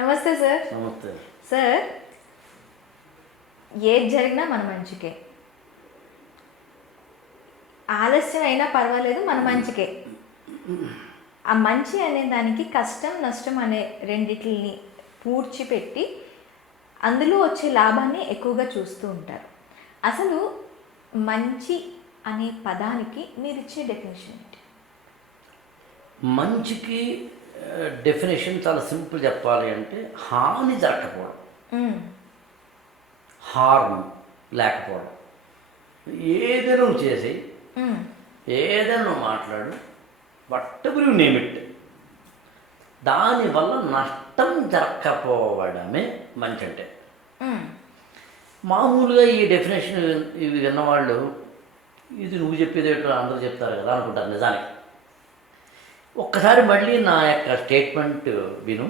నమస్తే సార్. నమస్తే. సార్, ఏది జరిగినా మన మంచికే. ఆలస్యం అయినా పర్వాలేదు, మన మంచికే. ఆ మంచి అనే దానికి కష్టం నష్టం అనే రెండిటిని పూడ్చిపెట్టి అందులో వచ్చే లాభాన్ని ఎక్కువగా చూస్తూ ఉంటారు. అసలు మంచి అనే పదానికి మీరు ఇచ్చే డెఫినేషన్ ఏంటి? మంచికి డెఫినేషన్ చాలా సింపుల్ చెప్పాలి అంటే హాని జరగకపోవడం, హార్మ్ లేకపోవడం. ఏదైనా నువ్వు చేసి ఏదైనా నువ్వు మాట్లాడు, వాటెవర్ యు నేమ్ ఇట్, దానివల్ల నష్టం జరగకపోవడమే మంచి అంటే. మామూలుగా ఈ డెఫినేషన్ ఇవి విన్నవాళ్ళు ఇది నువ్వు చెప్పేది ఏంటో అందరూ చెప్తారు కదా అనుకుంటారు. నిజానికి ఒక్కసారి మళ్ళీ నా యొక్క స్టేట్మెంట్ విను.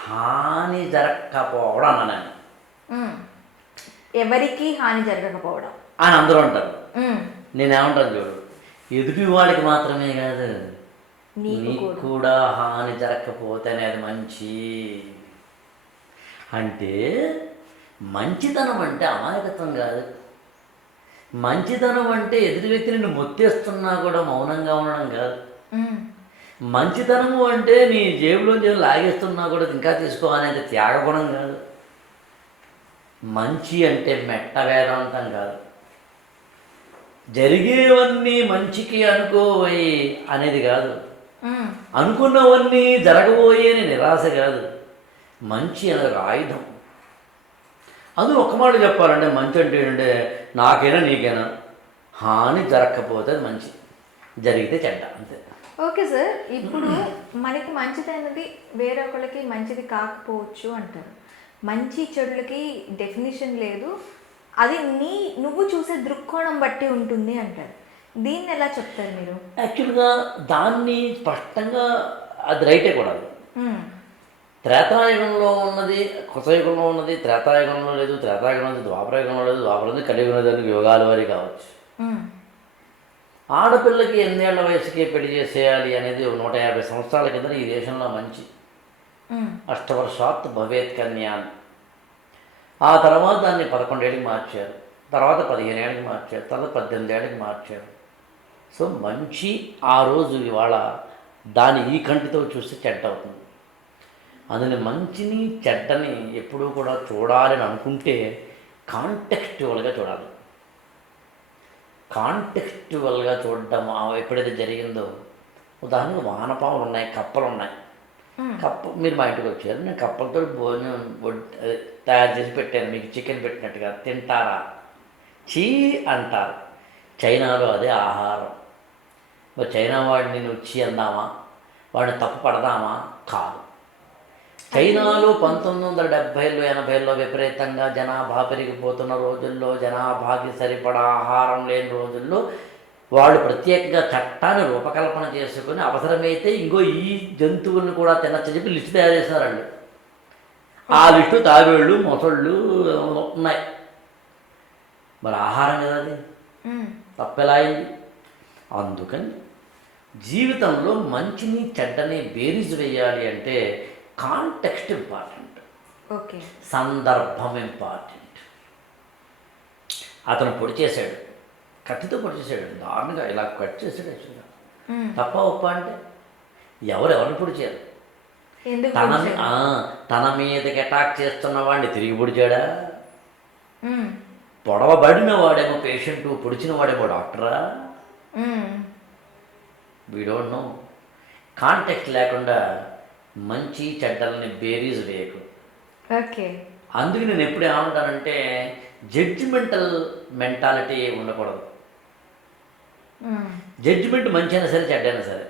హాని జరగకపోవడం అన్నాను. ఎవరికి హాని జరగకపోవడం అని అందరూ అంటారు. నేనేమంటాను చూడు, ఎదుటి వాడికి మాత్రమే కాదు నీకు కూడా హాని జరగకపోతేనే అది మంచి. అంటే మంచితనం అంటే అమాయకత్వం కాదు. మంచితనం అంటే ఎదుటి వ్యక్తిని నువ్వు మొత్తేస్తున్నా కూడా మౌనంగా ఉండడం కాదు. మంచితనము అంటే నీ జేబులోంచి లాగేస్తున్నా కూడా ఇంకా తీసుకో అనేది త్యాగగుణం కాదు. మంచి అంటే మెట్ట వేదాంతం కాదు. జరిగేవన్నీ మంచికి అనుకోబోయి అనేది కాదు. అనుకున్నవన్నీ జరగబోయే నిరాశ కాదు. మంచి అనేది ఆయుధం. అది ఒక్క మాట చెప్పాలంటే మంచి అంటే ఏంటంటే నాకైనా నీకైనా హాని జరగకపోతే అది మంచి, జరిగితే చెడ్డ, అంతే. ఓకే సార్, ఇప్పుడు మనకి మంచిదైనది వేరొకరికి మంచిది కాకపోవచ్చు అంటారు. మంచి చెడులకి డెఫినేషన్ లేదు, అది నువ్వు చూసే దృక్కోణం బట్టి ఉంటుంది అంటారు. దీన్ని ఎలా చెప్తారు మీరు? యాక్చువల్గా దాన్ని స్పష్టంగా అది రైటే కూడా. త్రేతాయుగంలో ఉన్నది కృతయుగంలో ఉన్నది, త్రేతాయుగంలో లేదు, త్రేతాయుగంలో లేదు, ద్వాపరయుగంలో లేదు, ద్వాపరం కలియుగంలో లేదు, యుగాల వారి కావచ్చు. ఆడపిల్లకి 8 ఏళ్ల వయసుకే పెళ్లి చేసేయాలి అనేది 150 సంవత్సరాల కింద ఈ దేశంలో మంచి. అష్టవర్షాత్ భవేత్ కన్యాన్. ఆ తర్వాత దాన్ని 11 ఏళ్ళకి మార్చారు, తర్వాత 15 ఏళ్ళకి మార్చారు, తర్వాత 18 ఏళ్ళకి మార్చారు. సో మంచి ఆ రోజు ఇవాళ దాన్ని ఈ కంటితో చూస్తే చెడ్డ అవుతుంది. అందులో మంచిని చెడ్డని ఎప్పుడూ కూడా చూడాలని అనుకుంటే కాంటెక్స్చువల్గా చూడాలి. కాంటెక్స్చువల్గా చూడడం ఎప్పుడైతే జరిగిందో, ఉదాహరణకు వానపాములు ఉన్నాయి, కప్పలు ఉన్నాయి. మీరు మా ఇంటికి వచ్చారు, నేను కప్పలతో భోజనం తయారు చేసి పెట్టాను, మీకు చికెన్ పెట్టినట్టుగా తింటారా? చీ అంటారు. చైనాలో అదే ఆహారం. చైనా వాడిని నువ్వు చీ అందామా, వాడిని తప్పు పడదామా? కాదు. చైనాలో 1970లో 80లో విపరీతంగా జనాభా పెరిగిపోతున్న రోజుల్లో, జనాభాకి సరిపడా ఆహారం లేని రోజుల్లో వాళ్ళు ప్రత్యేకంగా చట్టాన్ని రూపకల్పన చేసుకుని అవసరమైతే ఇంకో ఈ జంతువులను కూడా తినచ్చని చెప్పి లిస్టు తయారు చేశారండి. ఆ లిస్టు తాబేళ్ళు, మొసళ్ళు ఉన్నాయి. మరి ఆహారం కదా అది, తప్పెలా అయింది? అందుకని జీవితంలో మంచిని చెడ్డని బేరీజు వేయాలి అంటే కాంటెక్స్ట్ ఇంపార్టెంట్, సందర్భం ఇంపార్టెంట్. అతను పొడి చేశాడు, కత్తితో పొడి చేశాడు, దారుణంగా ఇలా కట్ చేశాడు. యాక్చువల్గా తప్ప ఒప్ప అంటే ఎవరెవరిని పొడిచారు? తన మీదకి అటాక్ చేస్తున్న వాడిని తిరిగి పొడిచాడా? పొడవబడిన వాడేమో పేషెంట్, పొడిచిన వాడేమో డాక్టరా? We don't know. కాంటెక్స్ట్ లేకుండా మంచి చెడ్డలని బేరీజ్ వేయకు. అందుకే నేను ఎప్పుడు ఏమంటానంటే జడ్జిమెంటల్ మెంటాలిటీ ఉండకూడదు. జడ్జిమెంట్ మంచి అయినా సరే చెడ్డైనా సరే.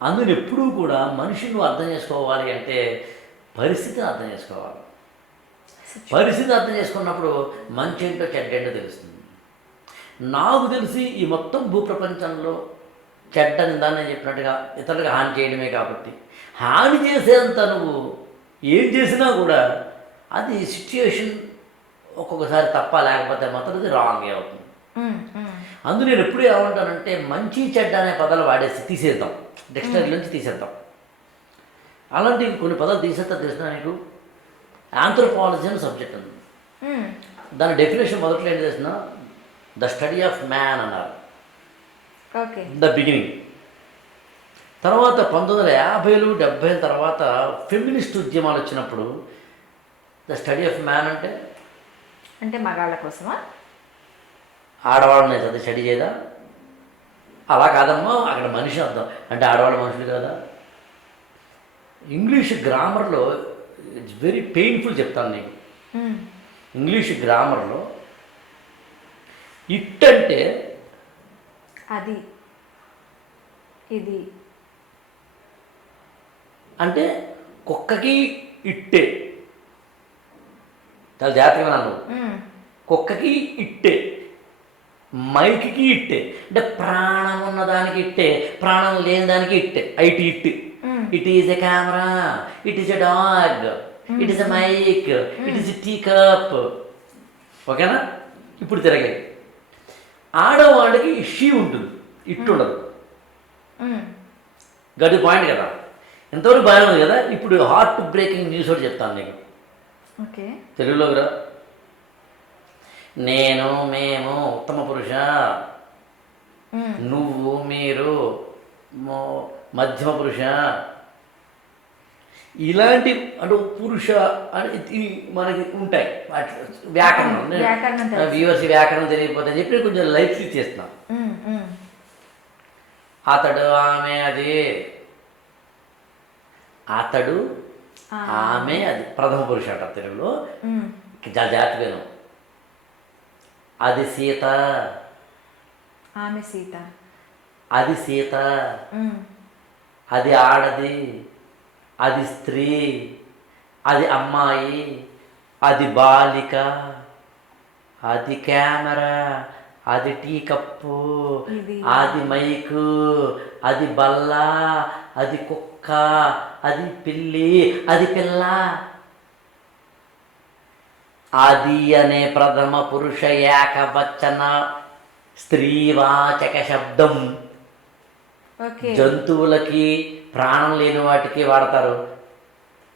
అందుకని ఎప్పుడూ కూడా మనిషిని నువ్వు అర్థం చేసుకోవాలి అంటే పరిస్థితిని అర్థం చేసుకోవాలి. పరిస్థితి అర్థం చేసుకున్నప్పుడు మంచి ఏంటో చెడ్డేంటో తెలుస్తుంది. నాకు తెలిసి ఈ మొత్తం భూప్రపంచంలో చెడ్డ నిందాన్ని చెప్పినట్టుగా ఇతరులకు హాని చేయడమే. కాబట్టి హాని చేసేంత నువ్వు ఏం చేసినా కూడా అది సిచ్యుయేషన్ ఒక్కొక్కసారి తప్ప, లేకపోతే మాత్రం అది రాంగ్ అవుతుంది. అందులో నేను ఎప్పుడు ఏమంటానంటే మంచి చెడ్డ అనే పదాలు వాడేసి తీసేద్దాం, డిక్షనరీ నుంచి తీసేద్దాం. అలాంటి కొన్ని పదాలు తీసేస్తా తెలిసిన నీకు ఆంథ్రోపాలజీ అని సబ్జెక్ట్ ఉంది. దాని డెఫినేషన్ మొదట్లో ఏం చేసిన ద స్టడీ ఆఫ్ మ్యాన్ అన్నారు, ఓకే, ద బిగినింగ్. తర్వాత 1950లు 70ల తర్వాత ఫెమినిస్ట్ ఉద్యమాలు వచ్చినప్పుడు ద స్టడీ ఆఫ్ మ్యాన్ అంటే మగాళ్ళ కోసమా? ఆడవాళ్ళని చదివి స్టడీ చేయదా? అలా కాదమ్మా, అక్కడ మనిషి అర్థం అంటే ఆడవాళ్ళ మనుషులు కదా. ఇంగ్లీష్ గ్రామర్లో ఇట్స్ వెరీ పెయిన్ఫుల్ చెప్తాను నీకు. ఇంగ్లీష్ గ్రామర్లో ఇట్ అంటే అది ఇది అంటే కుక్కకి ఇట్టే, చాలా జాగ్రత్తగా నన్ను. కుక్కకి ఇట్టే, మైక్కి ఇట్టే, అంటే ప్రాణం ఉన్నదానికి ఇట్టే, ప్రాణం లేని దానికి ఇట్టే. I T it. It is a camera, it is a dog, it is a mic, it is a tea cup. ఓకేనా? ఇప్పుడు తిరగాయి. ఆడవాళ్ళకి షీ ఉంటుంది, ఇట్టు ఉండదు. గడి పాయింట్ కదా. ఎంతవరకు బాగా ఉంది కదా. ఇప్పుడు హార్ట్ బ్రేకింగ్ న్యూస్ ఒకటి చెప్తాను నీకు. ఓకే, తెలుగులోకి రా. నేను, మేము, ఉత్తమ పురుష, నువ్వు, మీరు, మధ్యమ పురుష, ఇలాంటి అంటే పురుష అని మనకి ఉంటాయి. వ్యాకరణం వ్యూవర్స్ వ్యాకరణం తెలియకపోతే అని చెప్పి కొంచెం లైఫ్ చేస్తున్నాం. అతడు, ఆమె, అది, అతడు, ఆమె, అది ప్రథమ పురుష అంట తెలుగులో. జాతి వేను. అది సీత, ఆమె సీత, అది సీత, అది ఆడది, అది స్త్రీ, అది అమ్మాయి, అది బాలిక, అది కెమెరా, అది టీ కప్పు, అది మైకు, అది బల్ల, అది కుక్క, అది పిల్లి, అది పిల్ల. అది అనే ప్రథమ పురుష ఏకవచన స్త్రీవాచక శబ్దం జంతువులకి, ప్రాణం లేని వాటికి వాడతారు.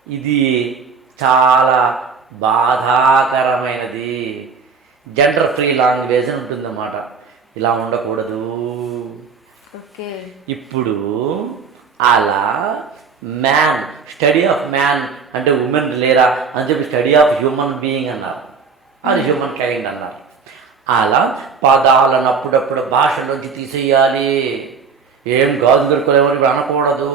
ఇది చాలా బాధాకరమైనది. జెండర్ ఫ్రీ లాంగ్వేజ్ అని ఉంటుందన్నమాట. ఇలా ఉండకూడదు. ఇప్పుడు అలా మ్యాన్, స్టడీ ఆఫ్ మ్యాన్ అంటే ఉమెన్ లేరా అని చెప్పి స్టడీ ఆఫ్ హ్యూమన్ బీయింగ్ అన్నారు, అది హ్యూమన్ కైండ్ అన్నారు. అలా పదాలను అప్పుడప్పుడు భాషలోంచి తీసేయాలి. ఏం గాజు దొరుకులేమని ఇప్పుడు అనకూడదు.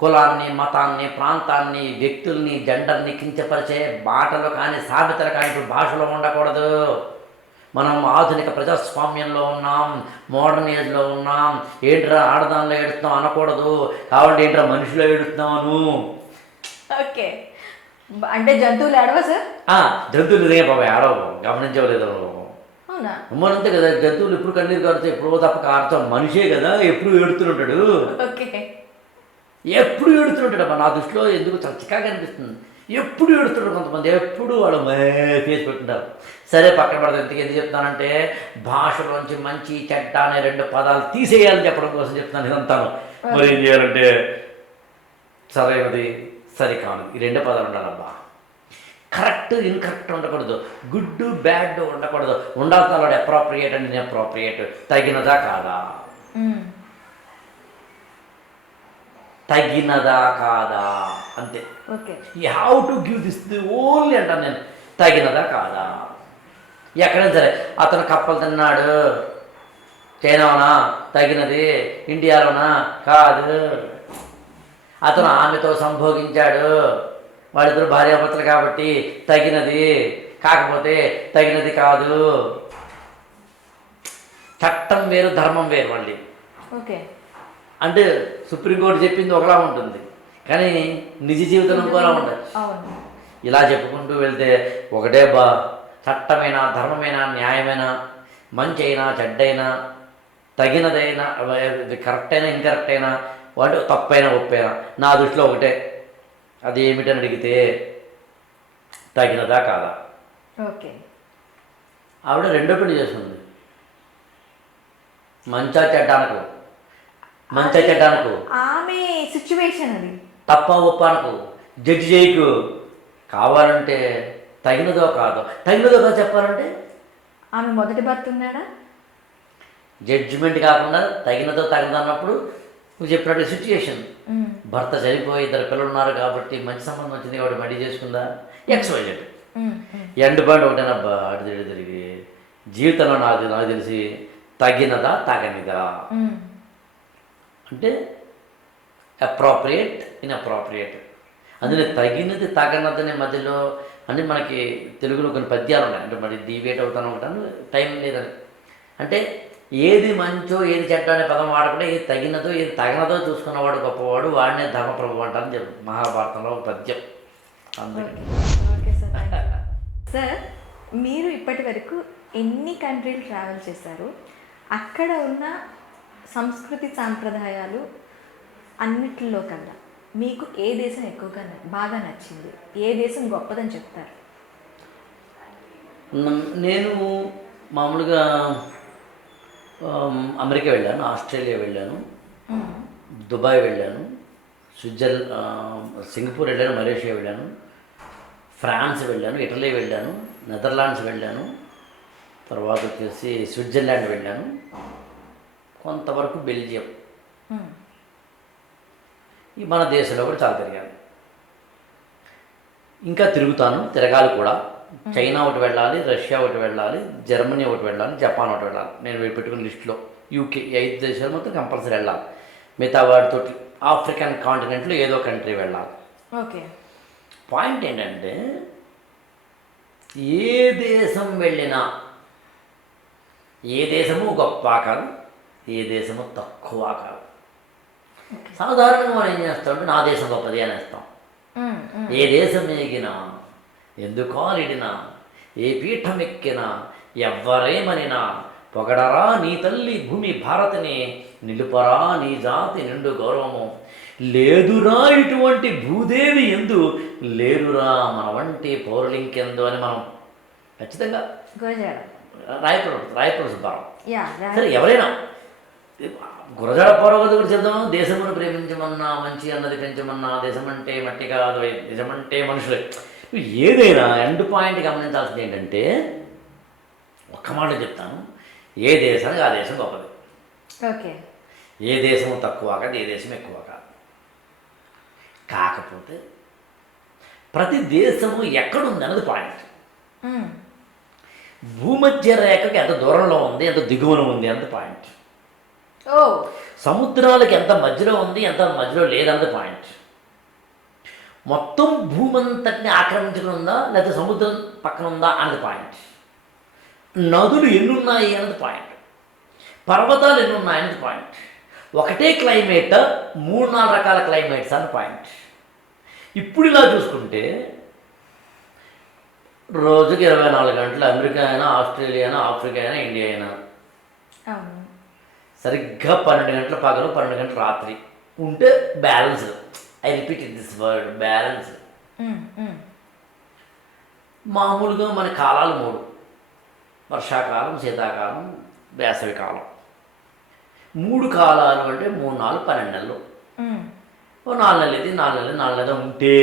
కులాన్ని, మతాన్ని, ప్రాంతాన్ని, వ్యక్తుల్ని, జెండర్ని కించపరిచే మాటలు కానీ సామెతలు కానీ ఇప్పుడు భాషలో ఉండకూడదు. మనం ఆధునిక ప్రజాస్వామ్యంలో ఉన్నాం, మోడర్న్ ఏజ్లో ఉన్నాం. ఏంట్రా ఆడదానిలో ఏడుస్తున్నాం అనకూడదు. కాబట్టి ఏంట్రా మనుషులో ఏడుస్తున్నాను. ఓకే, అంటే జంతువులు ఏడవా సార్? జంతువులు నిజంగా బాబాయ్ ఆడవు, గమనించవలేదు. అవునా? అంతే కదా, జంతువులు ఎప్పుడు కన్నీరు కారుతాయి, ఎప్పుడో తప్ప కారుతాం. మనిషే కదా ఎప్పుడు ఏడుతుంటాడు. ఎప్పుడు ఏడుతుంటాడు అబ్బా. నా దృష్టిలో ఎందుకు చాలా చికాగా అనిపిస్తుంది. ఎప్పుడు ఏడుతుంటారు కొంతమంది, ఎప్పుడు వాళ్ళు ఫేస్ పెట్టుంటారు. సరే పక్కన పడతారు. ఎందుకు చెప్తానంటే భాషలోంచి మంచి చెడ్డ అనే 2 పదాలు తీసేయాలని చెప్పడం కోసం చెప్తాను ఇదంతాను. మరి ఏం చేయాలంటే సరైనది, సరికాదు, ఈ 2 పదాలు ఉండాలబ్బా. కరెక్ట్, ఇన్కరెక్ట్ ఉండకూడదు, గుడ్ బ్యాడ్ ఉండకూడదు. ఉండాల్సిన వాడు అప్రోప్రియేట్ అండ్ ఇన్అప్రోప్రియేట్, తగినదా కాదా, తగినదా కాదా, అంతే. You have to give this the only అంటాను నేను. తగినదా కాదా. ఎక్కడైనా సరే అతను కప్పలు తిన్నాడు, చైనాలోనా తగినది, ఇండియాలోనా కాదు. అతను ఆమెతో సంభోగించాడు, వాళ్ళిద్దరు భార్యాభర్తలు కాబట్టి తగినది, కాకపోతే తగినది కాదు. చట్టం వేరు, ధర్మం వేరు. మళ్ళీ అంటే సుప్రీంకోర్టు చెప్పింది ఒకలా ఉంటుంది, కానీ నిజ జీవితం ఇంకోలా ఉంటుంది. ఇలా చెప్పుకుంటూ వెళ్తే ఒకటే చట్టమైనా, ధర్మమైనా, న్యాయమైనా, మంచి అయినా, చెడ్డైనా, తగినదైనా, కరెక్ట్ అయినా, ఇన్కరెక్ట్ అయినా, వాటి తప్పైనా, ఒప్పైనా నా దృష్టిలో ఒకటే. అది ఏమిటని అడిగితే తగినదా కాదా. ఆవిడ 2 పెళ్లి చేస్తుంది. మంచా చెడ్డానకు, మంచా చెడ్డానకు ఆమె సిచ్యువేషన్ అది. తప్ప ఒప్ప అనకు, జడ్జి చేయకు. కావాలంటే తగినదో కాదో చెప్పాలంటే ఆమె మొదటి భర్త ఉన్నాడా? జడ్జిమెంట్ కాకుండా తగినదో తగినదో అన్నప్పుడు నువ్వు చెప్పినట్టు సిచ్యుయేషన్, భర్త చనిపోయి 2 పిల్లలు ఉన్నారు కాబట్టి మంచి సంబంధం వచ్చింది, వాడు మడి చేసుకుందా, XYZ. ఎండ్ పాయింట్ ఒకటేనబ్బా, అటు తిరిగి జీవితంలో నాకు తెలిసి తగినదా తగనిదా అంటే అప్రోప్రియేట్ ఇన్అప్రోప్రియేట్. అందులో తగినది తగనదని మధ్యలో అంటే మనకి తెలుగులో కొన్ని పద్యాలు ఉన్నాయి, అంటే మరి డిబేట్ అవుతాను ఉంటాను టైం లేదని. అంటే ఏది మంచో ఏది చెడ్డ అనే పదం వాడకుండా ఏది తగినదో ఏది తగనదో చూసుకున్నవాడు గొప్పవాడు, వాడినే ధర్మప్రభు అంటారని చెప్పి మహాభారతంలో ఒక పద్యం. అందుకని okay sir, thank you. Sir, మీరు ఇప్పటి వరకు ఎన్ని కంట్రీలు ట్రావెల్ చేశారు? అక్కడ ఉన్న సంస్కృతి సాంప్రదాయాలు అన్నిటిలో కన్నా మీకు ఏ దేశం ఎక్కువగా బాగా నచ్చింది? ఏ దేశం గొప్పదని చెప్తారు? నేను మామూలుగా అమెరికా వెళ్ళాను, ఆస్ట్రేలియా వెళ్ళాను, దుబాయ్ వెళ్ళాను, సింగపూర్ వెళ్ళాను, మలేషియా వెళ్ళాను, ఫ్రాన్స్ వెళ్ళాను, ఇటలీ వెళ్ళాను, నెదర్లాండ్స్ వెళ్ళాను, తర్వాత వచ్చేసి స్విట్జర్లాండ్ వెళ్ళాను, కొంతవరకు బెల్జియం. ఈ మన దేశంలో కూడా చాలా తిరిగాను, ఇంకా తిరగాలి కూడా. చైనా ఒకటి వెళ్ళాలి, రష్యా ఒకటి వెళ్ళాలి, జర్మనీ ఒకటి వెళ్ళాలి, జపాన్ ఒకటి వెళ్ళాలి. నేను పెట్టుకున్న లిస్టులో UK 5 దేశాలు మొత్తం కంపల్సరీ వెళ్ళాలి. మిగతా వాటితో ఆఫ్రికన్ కాంటినెంట్లో ఏదో కంట్రీ వెళ్ళాలి. ఓకే. పాయింట్ ఏంటంటే ఏ దేశం వెళ్ళినా ఏ దేశము గొప్ప కాదు, ఏ దేశము తక్కువ కాదు. సాధారణంగా మనం ఏం చేస్తామంటే నా దేశం గొప్పది అనేస్తాం. ఏ దేశం ఎగినా, ఎందుకాలిడినా, ఏ పీఠం ఎక్కినా, ఎవ్వరేమనినా పొగడరా నీ తల్లి భూమి భారతిని, నిలుపరా నీ జాతి నిండు గౌరవము, లేదురా ఇటువంటి భూదేవి ఎందు, లేదురా మన వంటి పౌరులింకెందు అని మనం ఖచ్చితంగా రాయపురం సుబ్బారావు. సరే, ఎవరైనా గురజాడ పౌరవతి గురించి చెప్దాం. దేశమును ప్రేమించమన్నా, మంచి అన్నది పెంచమన్నా, దేశం అంటే మట్టి కాదు, నిజమంటే మనుషులే. ఏదైనా ఎండ్ పాయింట్ గమనించాల్సింది ఏంటంటే, ఒక్క మాట చెప్తాను, ఏ దేశానికి ఆ దేశం గొప్పది. ఓకే. ఏ దేశం తక్కువ కాదు, ఏ దేశం ఎక్కువ కాదు. కాకపోతే ప్రతి దేశము ఎక్కడుంది అన్నది పాయింట్. భూమధ్య రేఖకి ఎంత దూరంలో ఉంది, ఎంత దిగువన ఉంది అన్నది పాయింట్. సముద్రాలకు ఎంత మధ్యలో ఉంది, ఎంత మధ్యలో లేదన్నది పాయింట్. మొత్తం భూమంతటిని ఆక్రమించుకుని ఉందా, లేకపోతే సముద్రం పక్కన ఉందా అన్నది పాయింట్. నదులు ఎన్నున్నాయి అన్నది పాయింట్. పర్వతాలు ఎన్నున్నాయి అన్నది పాయింట్. ఒకటే క్లైమేట్ 3-4 రకాల క్లైమేట్స్ అన్న పాయింట్. ఇప్పుడు ఇలా చూసుకుంటే రోజుకి 24 గంటలు అమెరికా అయినా, ఆస్ట్రేలియా అయినా, ఆఫ్రికా అయినా, ఇండియా అయినా సరిగ్గా 12 గంటల పగలు, 12 గంటల రాత్రి ఉంటే balance. I repeat this word, balance. మామూలుగా మన కాలాలు 3: వర్షాకాలం, శీతాకాలం, వేసవికాలం. 3 కాలాలు అంటే 3, 4, 12 నెలలు. ఓ 4 నెలలు ఇది, 4 నెలలు, 4 నెలలు ఉంటే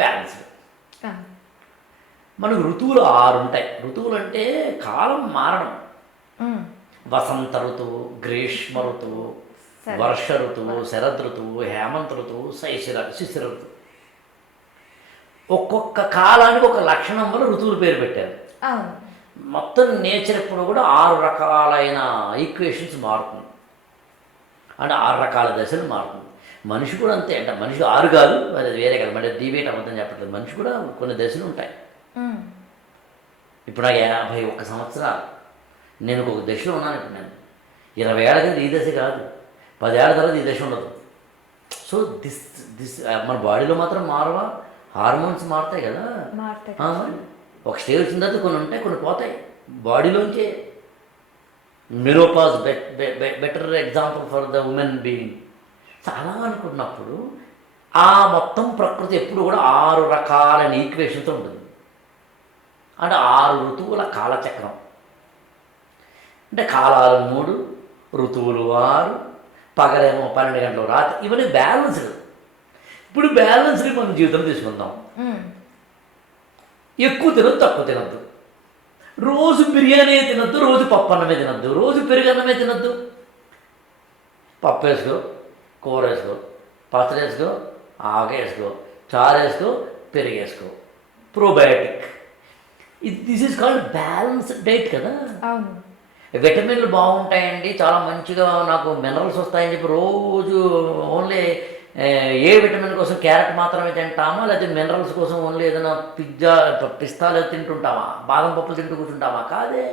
బ్యాలెన్స్. మనకు ఋతువులు 6 ఉంటాయి. ఋతువులు అంటే కాలం మారడం. వసంత ఋతువు, గ్రీష్మ ఋతువు, వర్ష ఋతువు, శరద్ ఋతువు, హేమంత ఋతువు, శిశిర ఋతువు. ఒక్కొక్క కాలానికి ఒక లక్షణం వల్ల ఋతువులు పేరు పెట్టారు. మొత్తం నేచర్ ఎప్పుడు కూడా 6 రకాలైన ఈక్వేషన్స్ మారుతుంది, అంటే 6 రకాల దశలు మారుతుంది. మనిషి కూడా అంతే. అంటే మనిషి 6 కాదు, అది వేరే కదా, మళ్ళీ డిబేట్ అవ్వద్దని చెప్పట్లేదు. మనిషి కూడా కొన్ని దశలు ఉంటాయి. ఇప్పుడు నాకు 51 సంవత్సరాలు, నేను ఒక దశలో ఉన్నాను. ఇప్పుడు నేను 20 ఏళ్ళ కింద ఈ దశ కాదు, 10 ఏళ్ళ తర్వాత ఈ దశ ఉండదు. సో దిస్ మన బాడీలో మాత్రం మారవా, హార్మోన్స్ మారుతాయి కదా. ఒక స్టేజ్ వచ్చిన తర్వాత కొన్ని ఉంటాయి, కొన్ని పోతాయి బాడీలోంచే. Menopause better example for the women being. చాలా అనుకున్నప్పుడు ఆ మొత్తం ప్రకృతి ఎప్పుడు కూడా 6 రకాలైన ఈక్వేషన్తో ఉంటుంది. అంటే 6 ఋతువుల కాలచక్రం. అంటే కాలాలు 3, ఋతువులు 6, పగలేమో 12 గంటలు, రాత్రి. ఇవన్నీ బ్యాలెన్స్డ్. ఇప్పుడు బ్యాలెన్స్ని మన జీవితం తీసుకుందాం. ఎక్కువ తినద్దు, తక్కువ తినద్దు. రోజు బిర్యానీ తినద్దు, రోజు పప్పు అన్నమే తినద్దు, రోజు పెరుగు అన్నమే తినద్దు. పప్పు వేసుకో, కూర వేసుకో, పచ్చడి వేసుకో, ఆకు వేసుకో, చారు వేసుకో, పెరుగు వేసుకో. Probiotic. This is called balanced diet కదా. అవును. విటమిన్లు బాగుంటాయండి, చాలా మంచిగా నాకు మినరల్స్ వస్తాయని చెప్పి రోజు ఓన్లీ ఏ విటమిన్ కోసం క్యారెట్ మాత్రమే తింటామా, లేకపోతే మినరల్స్ కోసం ఓన్లీ ఏదైనా పిస్తాలు తింటుంటామా, బాదం పప్పులు తింటూ కూర్చుంటామా? కాదే.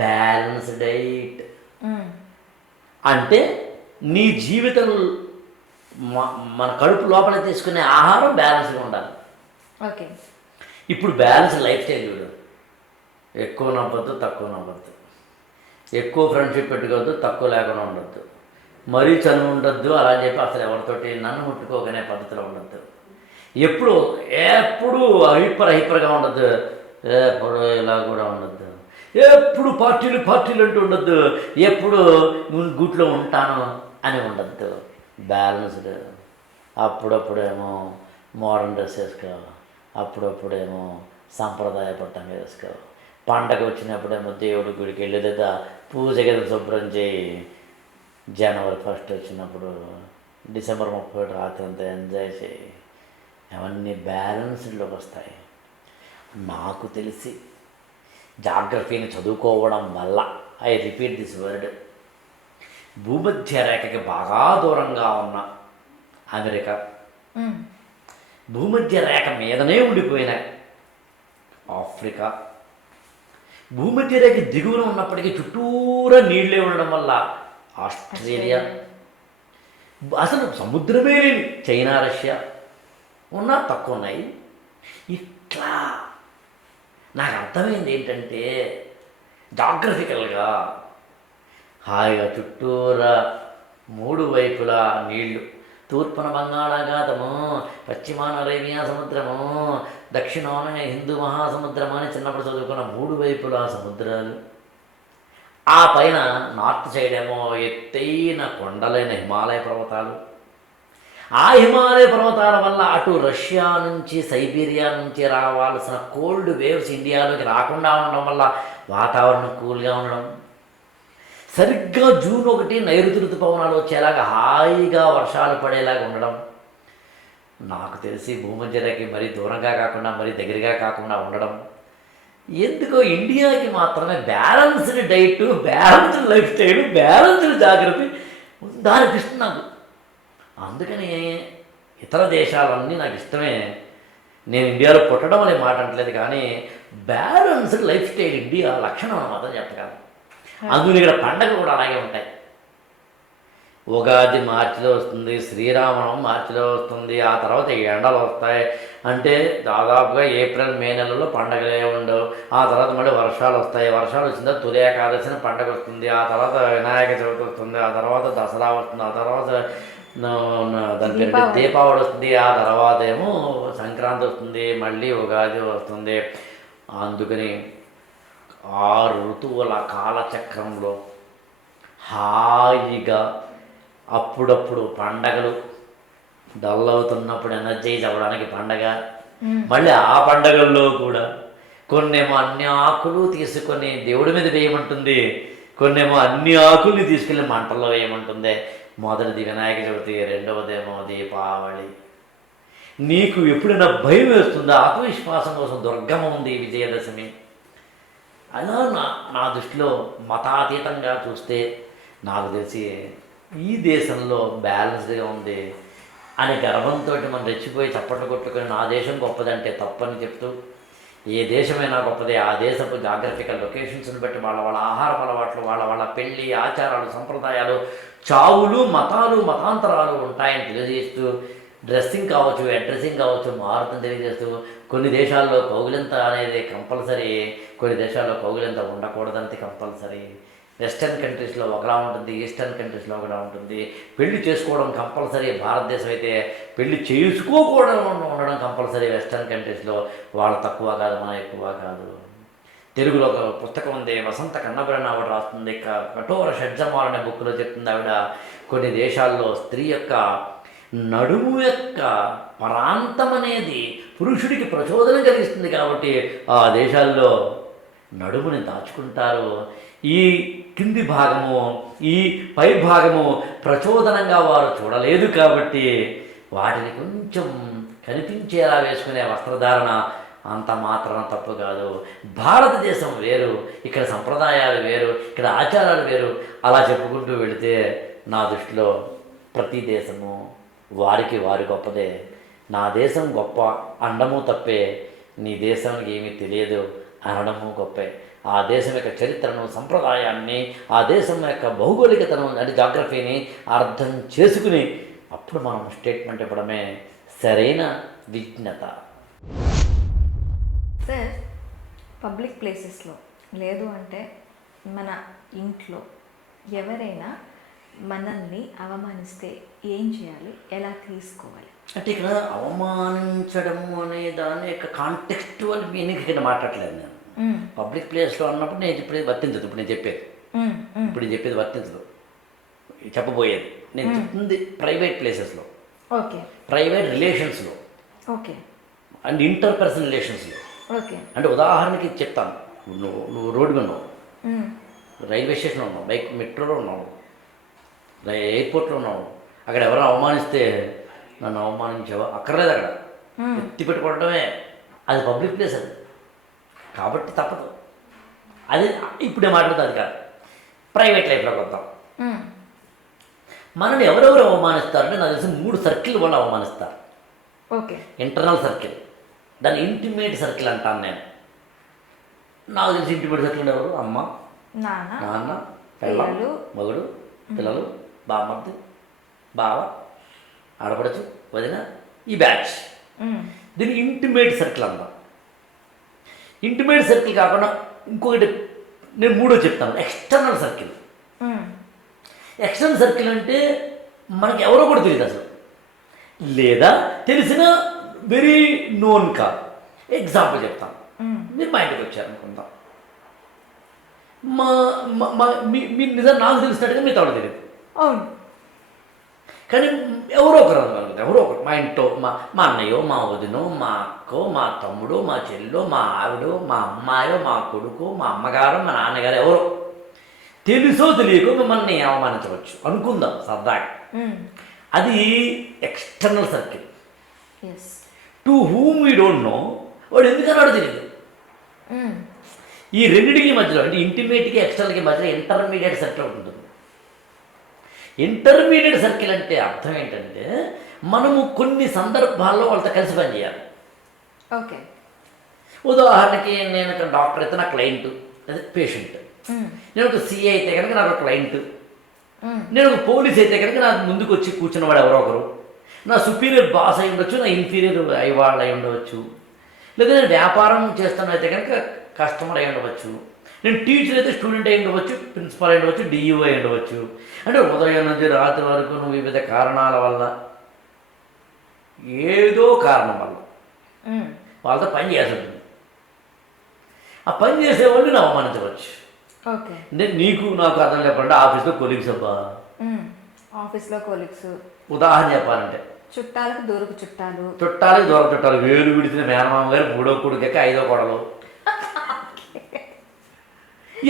బ్యాలెన్స్ డైట్ అంటే నీ జీవితం మన కడుపు లోపల తీసుకునే ఆహారం బ్యాలెన్స్గా ఉండాలి. ఓకే. ఇప్పుడు బ్యాలెన్స్ లైఫ్ స్టైల్ చూడు. ఎక్కువ నవ్వద్దు, తక్కువ నవ్వద్దు. ఎక్కువ ఫ్రెండ్షిప్ పెట్టుకోవద్దు, తక్కువ లేకుండా ఉండొద్దు. మరీ చనువు ఉండొద్దు, అలా చెప్పి అసలు ఎవరితోటి నన్ను ముట్టుకోకనే పద్ధతిలో ఉండొద్దు. ఎప్పుడు హైపర్గా ఉండొద్దు, ఎప్పుడు ఇలా కూడా ఉండొద్దు. ఎప్పుడు పార్టీలు అంటూ ఉండొద్దు, ఎప్పుడు గూట్లో ఉంటాను అని ఉండొద్దు. బ్యాలెన్స్డ్. అప్పుడప్పుడేమో మోడర్న్ డ్రెస్ వేసుకో, అప్పుడప్పుడేమో సాంప్రదాయ పట్టంగా వేసుకో. పండగ వచ్చినప్పుడేమో దేవుడి గుడికి వెళ్ళి లేదా పూజ గది శుభ్రం చేయి. జనవరి 1 వచ్చినప్పుడు డిసెంబర్ 31 రాత్రి అంతా ఎంజాయ్ చేయి. అవన్నీ బ్యాలెన్స్డ్లోకి వస్తాయి. నాకు తెలిసి జాగ్రఫీని చదువుకోవడం వల్ల, ఐ రిపీట్ దిస్ వర్డ్, భూమధ్య రేఖకి బాగా దూరంగా ఉన్న అమెరికా, భూమధ్య రేఖ మీదనే ఉండిపోయిన ఆఫ్రికా, భూమధ్య రేఖ దిగువన ఉన్నప్పటికీ చుట్టూరా నీళ్ళే ఉండడం వల్ల ఆస్ట్రేలియా, అసలు సముద్రమే లేని చైనా, రష్యా ఉన్నా తక్కువ ఉన్నాయి. ఇట్లా నాకు అర్థమైంది ఏంటంటే, జాగ్రఫికల్గా హాయిగా చుట్టూరా 3 వైపులా నీళ్లు, తూర్పున బంగాళాఖాతము, పశ్చిమాన అరేబియా సముద్రము, దక్షిణాన హిందూ మహాసముద్రము అని చిన్నప్పుడు చదువుకున్న 3 వైపులా సముద్రాలు. ఆ పైన నార్త్ సైడ్ ఏమో ఎత్తైన కొండలైన హిమాలయ పర్వతాలు. ఆ హిమాలయ పర్వతాల వల్ల అటు రష్యా నుంచి, సైబీరియా నుంచి రావాల్సిన కోల్డ్ వేవ్స్ ఇండియాలోకి రాకుండా ఉండడం వల్ల వాతావరణం కూల్గా ఉండడం. సరిగ్గా జూన్ 1 నైరుతి ఋతుపవనాలు వచ్చేలాగా హాయిగా వర్షాలు పడేలాగా ఉండడం. నాకు తెలిసి భూమధ్యరేఖకి మరీ దూరంగా కాకుండా మరీ దగ్గరగా కాకుండా ఉండడం. ఎందుకో ఇండియాకి మాత్రమే balanced diet, balanced life style, balanced జాగ్రత్త దానికి ఇష్టం నాకు. అందుకని ఇతర దేశాలన్నీ నాకు ఇష్టమే. నేను ఇండియాలో పుట్టడం అనే మాట అంటలేదు, కానీ బ్యాలెన్స్డ్ లైఫ్ స్టైల్ ఇండియా లక్షణం అని మాత్రం చెప్పగలను. అందులో ఇక్కడ పండగలు కూడా అలాగే ఉంటాయి. ఉగాది మార్చిలో వస్తుంది, శ్రీరామనవమి మార్చిలో వస్తుంది, ఆ తర్వాత ఎండలు వస్తాయి. అంటే దాదాపుగా ఏప్రిల్ మే నెలలో పండగలే ఉండవు. ఆ తర్వాత మళ్ళీ వర్షాలు వస్తాయి. వర్షాలు వచ్చిందా తొలి ఏకాదశిని పండగ వస్తుంది, ఆ తర్వాత వినాయక చవితి వస్తుంది, ఆ తర్వాత దసరా వస్తుంది, ఆ తర్వాత దాని పేరు దీపావళి వస్తుంది, ఆ తర్వాత ఏమో సంక్రాంతి వస్తుంది, మళ్ళీ ఉగాది వస్తుంది. అందుకని 6 ఋతువుల కాలచక్రంలో హాయిగా అప్పుడప్పుడు పండగలు, డల్ అవుతున్నప్పుడు ఎనర్జైజ్ అవ్వడానికి పండగ, మళ్ళీ ఆ పండగల్లో కూడా కొన్నేమో అన్ని ఆకులు తీసుకొని దేవుడి మీద వేయమంటుంది, కొన్నేమో అన్ని ఆకుల్ని తీసుకెళ్ళి మంటల్లో వేయమంటుంది. మొదటిది వినాయక చవితి, రెండవదేమో దీపావళి. నీకు ఎప్పుడైనా భయం వేస్తుందా? ఆత్మవిశ్వాసం కోసం దుర్గమ్మ ఉంది, విజయదశమి. అలా నా దృష్టిలో మతాతీతంగా చూస్తే నాకు తెలిసి ఈ దేశంలో బ్యాలెన్స్డ్గా ఉంది అని గర్వంతో మనం రెచ్చిపోయి చప్పట్లు కొట్టుకొని నా దేశం గొప్పదంటే తప్పని చెప్తూ, ఏ దేశమైనా గొప్పదే. ఆ దేశపు జాగ్రఫికల్ లొకేషన్స్ని బట్టి వాళ్ళ వాళ్ళ ఆహారపు అలవాట్లు, వాళ్ళ వాళ్ళ పెళ్ళి ఆచారాలు, సంప్రదాయాలు, చావులు, మతాలు, మతాంతరాలు ఉంటాయని తెలియజేస్తూ, డ్రెస్సింగ్ కావచ్చు, అడ్రస్సింగ్ కావచ్చు మారుతుంది తెలియజేస్తూ, కొన్ని దేశాల్లో కౌగిలింత అనేది కంపల్సరీ, కొన్ని దేశాల్లో కౌగిలింత ఉండకూడదంటే కంపల్సరీ. వెస్టర్న్ కంట్రీస్లో ఒకలా ఉంటుంది, ఈస్టర్న్ కంట్రీస్లో ఒకలా ఉంటుంది. పెళ్లి చేసుకోవడం కంపల్సరీ భారతదేశం అయితే, పెళ్లి చేసుకోకూడదు ఉండడం కంపల్సరీ వెస్టర్న్ కంట్రీస్లో. వాళ్ళు తక్కువ కాదు, మన ఎక్కువ కాదు. తెలుగులో ఒక పుస్తకం ఉంది, వసంత కన్నబరణ ఆవిడ రాస్తుంది, కఠోర షడ్జమాలు అనే బుక్లో చెప్తుంది ఆవిడ. కొన్ని దేశాల్లో స్త్రీ యొక్క నడుము యొక్క ప్రాంతం అనేది పురుషుడికి ప్రచోదనం కలిగిస్తుంది కాబట్టి ఆ దేశాల్లో నడుముని దాచుకుంటారు. ఈ కింది భాగము ఈ పై భాగము ప్రచోదనంగా వారు చూడలేదు కాబట్టి వాటిని కొంచెం కనిపించేలా వేసుకునే వస్త్రధారణ అంత మాత్రం తప్పు కాదు. భారతదేశం వేరు, ఇక్కడ సంప్రదాయాలు వేరు, ఇక్కడ ఆచారాలు వేరు. అలా చెప్పుకుంటూ వెళితే నా దృష్టిలో ప్రతి దేశము వారికి వారి గొప్పదే. నా దేశం గొప్ప అండము తప్పే, నీ దేశానికి ఏమీ తెలియదు అనడము గొప్పే. ఆ దేశం యొక్క చరిత్రను, సంప్రదాయాన్ని, ఆ దేశం యొక్క భౌగోళికతను అంటే జాగ్రఫీని అర్థం చేసుకుని అప్పుడు మనం స్టేట్మెంట్ ఇవ్వడమే సరైన విజ్ఞత. సార్, పబ్లిక్ ప్లేసెస్లో లేదు అంటే మన ఇంట్లో ఎవరైనా మనల్ని అవమానిస్తే ఏం చేయాలి, ఎలా తీసుకోవాలి? అంటే ఇక్కడ అవమానించడము అనే దాని యొక్క కాంటెక్స్చువల్ మీనింగ్ ఇక్కడ మాట్లాడలేదు నేను. పబ్లిక్ ప్లేస్లో అన్నప్పుడు నేను ఇప్పుడు వర్తించదు. ఇప్పుడు నేను చెప్పేది వర్తించదు, చెప్పబోయేది. నేను చెప్తుంది ప్రైవేట్ ప్లేసెస్లో, ఓకే, ప్రైవేట్ రిలేషన్స్లో, ఓకే, అండ్ ఇంటర్పర్సనల్ రిలేషన్స్లో. ఓకే, అంటే ఉదాహరణకి చెప్తాను. నువ్వు రోడ్డు మీద ఉన్నావు, రైల్వే స్టేషన్లో ఉన్నావు, మెట్రోలో ఉన్నావు, ఎయిర్పోర్ట్లో ఉన్నావు. అక్కడ ఎవరైనా అవమానిస్తే నన్ను అవమానించావా అక్కర్లేదు, అక్కడ ఎత్తి పెట్టుకోవడమే. అది పబ్లిక్ ప్లేస్, అది కాబట్టి తప్పదు. అది ఇప్పుడే మాట్లాడుతుంది, అది కాదు. ప్రైవేట్ లైఫ్లోకి వద్దాం. మనల్ని ఎవరెవరు అవమానిస్తారంటే నాకు తెలిసి 3 సర్కిల్ వాళ్ళు అవమానిస్తారు. ఓకే, ఇంటర్నల్ సర్కిల్, దాన్ని ఇంటిమేట్ సర్కిల్ అంటాను నేను. నాకు తెలిసి ఇంటిమేట్ సర్కిల్ ఎవరు? అమ్మ, నాన్న, పిల్లలు, మగుడు, పిల్లలు, బామ్మర్ది, బావ, ఆడపడచ్చు, వదిన, ఈ బ్యాచ్. దీన్ని ఇంటిమేట్ సర్కిల్ అందాం. ఇంటిమేట్ సర్కిల్ కాకుండా ఇంకొకటి నేను 3వ చెప్తాను, ఎక్స్టర్నల్ సర్కిల్. ఎక్స్టర్నల్ సర్కిల్ అంటే మనకి ఎవరో కూడా తెలియదు అసలు, లేదా తెలిసిన వెరీ నోన్ కాదు. ఎగ్జాంపుల్ చెప్తాను. మీరు మా ఇంటికి వచ్చారనుకుందాం, మీరు నిజం నాకు తెలిసినట్టుగా మీ తోడు తెలియదు. అవును, కానీ ఎవరో ఒకరు అనుకుంటారు, ఎవరో ఒకరు మా ఇంట్లో మా అన్నయ్యో, మా వదినో, మా అక్కో, మా తమ్ముడు, మా చెల్లో, మా ఆవిడో, మా అమ్మాయో, మా కొడుకు, మా అమ్మగారు, మా నాన్నగారు, ఎవరో తెలుసో తెలియకో మిమ్మల్ని అవమానించవచ్చు అనుకుందాం సరదాగా. అది external circle. To whom we don't know, వాడు ఎందుకన్నాడో తెలియదు. ఈ రెండింటికి మధ్యలో అంటే ఇంటిమేట్కి ఎక్స్టర్నల్కి మధ్యలో ఇంటర్మీడియట్ సర్కిల్ ఉంటుంది. ఇంటర్మీడియట్ సర్కిల్ అంటే అర్థం ఏంటంటే మనము కొన్ని సందర్భాల్లో వాళ్ళతో కలిసి పనిచేయాలి. ఓకే, ఉదాహరణకి నేను ఒక డాక్టర్ అయితే నా క్లయింట్, అదే పేషెంట్. నేను ఒక సిఏ అయితే కనుక నాకు క్లయింట్. నేను ఒక పోలీస్ అయితే కనుక నాకు ముందుకు వచ్చి కూర్చున్నవాడు ఎవరో ఒకరు. నా సుపీరియర్ బాస్ అయి ఉండొచ్చు, నా ఇన్ఫీరియర్ అయ్యవాళ్ళు అయి ఉండవచ్చు. లేదా నేను వ్యాపారం చేస్తున్న అయితే కనుక కస్టమర్ అయి ఉండవచ్చు. నేను టీచర్ అయితే స్టూడెంట్ అయి ఉండవచ్చు, ప్రిన్సిపాల్ అయి ఉండవచ్చు, డిఈఓ అయి ఉండవచ్చు. అంటే ఉదయం నుంచి రాత్రి వరకు నువ్వు వివిధ కారణాల వల్ల, ఏదో కారణం వల్ల వాళ్ళతో పని చేయాల్సి ఉంటుంది. ఆ పని చేసేవాళ్ళు నేను అవమానించవచ్చు. అంటే నీకు నాకు అర్థం చెప్పాలంటే ఆఫీస్లో కొలీగ్స్ అబ్బా, ఆఫీస్లో కొలీగ్స్. ఉదాహరణ చెప్పాలంటే చుట్టాలకు దూరపు చుట్టాలు, చుట్టాలకు దూరపు చుట్టాలు, వేలు విడిచిన మేనమామ గారు, 3వ కొడుకు, 5వ కోడలు,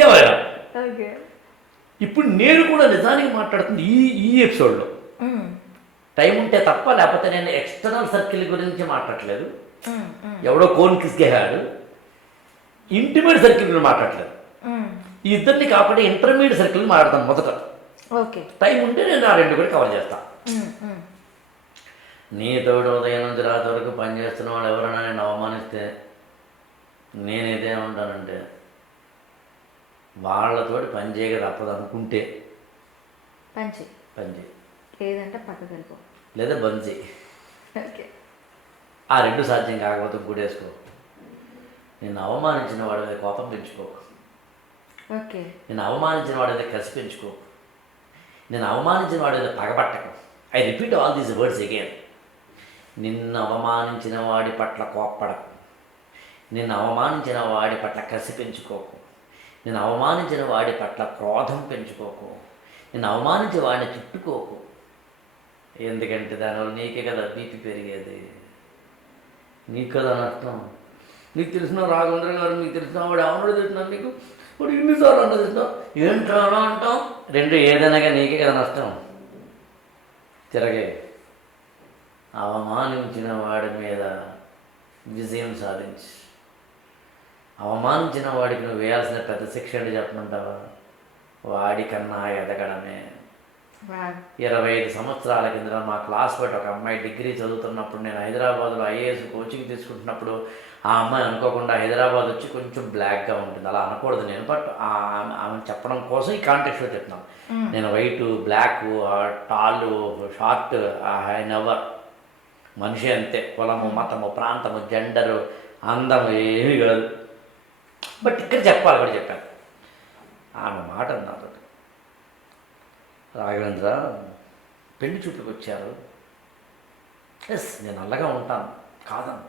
ఎవరైనా. ఇప్పుడు నేను కూడా నిజానికి మాట్లాడుతుంది ఈ ఎపిసోడ్లో టైం ఉంటే తప్ప, లేకపోతే నేను ఎక్స్టర్నల్ సర్కిల్ గురించి మాట్లాడట్లేదు. ఎవడో కోన్ కిస్కేహాడు, ఇంటిమేట్ సర్కిల్ గురించి మాట్లాడట్లేదు. ఈ ఇద్దరిని కాకుండా ఇంటర్మీడియట్ సర్కిల్ మాట్లాడతాను మొదట. ఓకే, టైం ఉంటే నేను ఆ 2 కూడా కవర్ చేస్తాను. నీతోటి ఉదయం నుంచి రాత్రి వరకు పనిచేస్తున్న వాళ్ళు ఎవరైనా నేను అవమానిస్తే నేనైతే ఉంటానంటే వాళ్ళతోటి పని చేయక తప్పదు అనుకుంటే పని చేయి, లేదంటే పక్కకు వెళ్ళిపో, లేదా బంద్ చేయి. ఆ 2 సాధ్యం కాకపోతే గుడేసుకో. నేను అవమానించిన వాడి మీద కోపం పెంచుకో, నేను అవమానించిన వాడి మీద కసి పెంచుకో, నేను అవమానించిన వాడి మీద పగబట్టకు. I repeat all these words again. నిన్ను అవమానించిన వాడి పట్ల కోప్పడకు, నిన్ను అవమానించిన వాడి పట్ల కసి పెంచుకోకు, నేను అవమానించిన వాడి పట్ల క్రోధం పెంచుకోకు, నేను అవమానించే వాడిని చుట్టుకోకు. ఎందుకంటే దానివల్ల నీకే కదా బీపీ పెరిగేది, నీకు కదా నష్టం. నీకు తెలిసిన రాఘవేంద్ర గారు, నీకు తెలిసిన వాడు ఎవరు తెలిసినారు నీకు, వాడు ఎన్నిసార్లు అన్న తెలిసినావు, ఏంటో అంటాం. రెండు ఏదైనా నీకే కదా నష్టం. తిరగే అవమానించిన వాడి మీద విజయం సాధించి, అవమానించిన వాడికి నువ్వు వేయాల్సిన పెద్ద శిక్ష అంటే చెప్పమంటావా? వాడికన్నా ఎదగడమే. 25 సంవత్సరాల కింద మా క్లాస్ బట్టి ఒక అమ్మాయి డిగ్రీ చదువుతున్నప్పుడు, నేను హైదరాబాద్లో ఐఏఎస్ కోచింగ్ తీసుకుంటున్నప్పుడు, ఆ అమ్మాయి అనుకోకుండా హైదరాబాద్ వచ్చి కొంచెం బ్లాక్గా ఉంటుంది. అలా అనకూడదు నేను, బట్ ఆమె చెప్పడం కోసం ఈ కాంటెక్స్లో చెప్తున్నాను. నేను white, black, tall, short, I never. మనిషి అంతే, కులము, మతము, ప్రాంతము, జెండరు, అందము ఏమీ కాదు. బట్ ఇక్కడ చెప్పాలి కూడా చెప్పాను. ఆమె మాట అన్నారు, రాఘవేంద్ర పెళ్లి చూపులకు వచ్చారు. ఎస్, నేను నల్లగా ఉంటాను కాదను,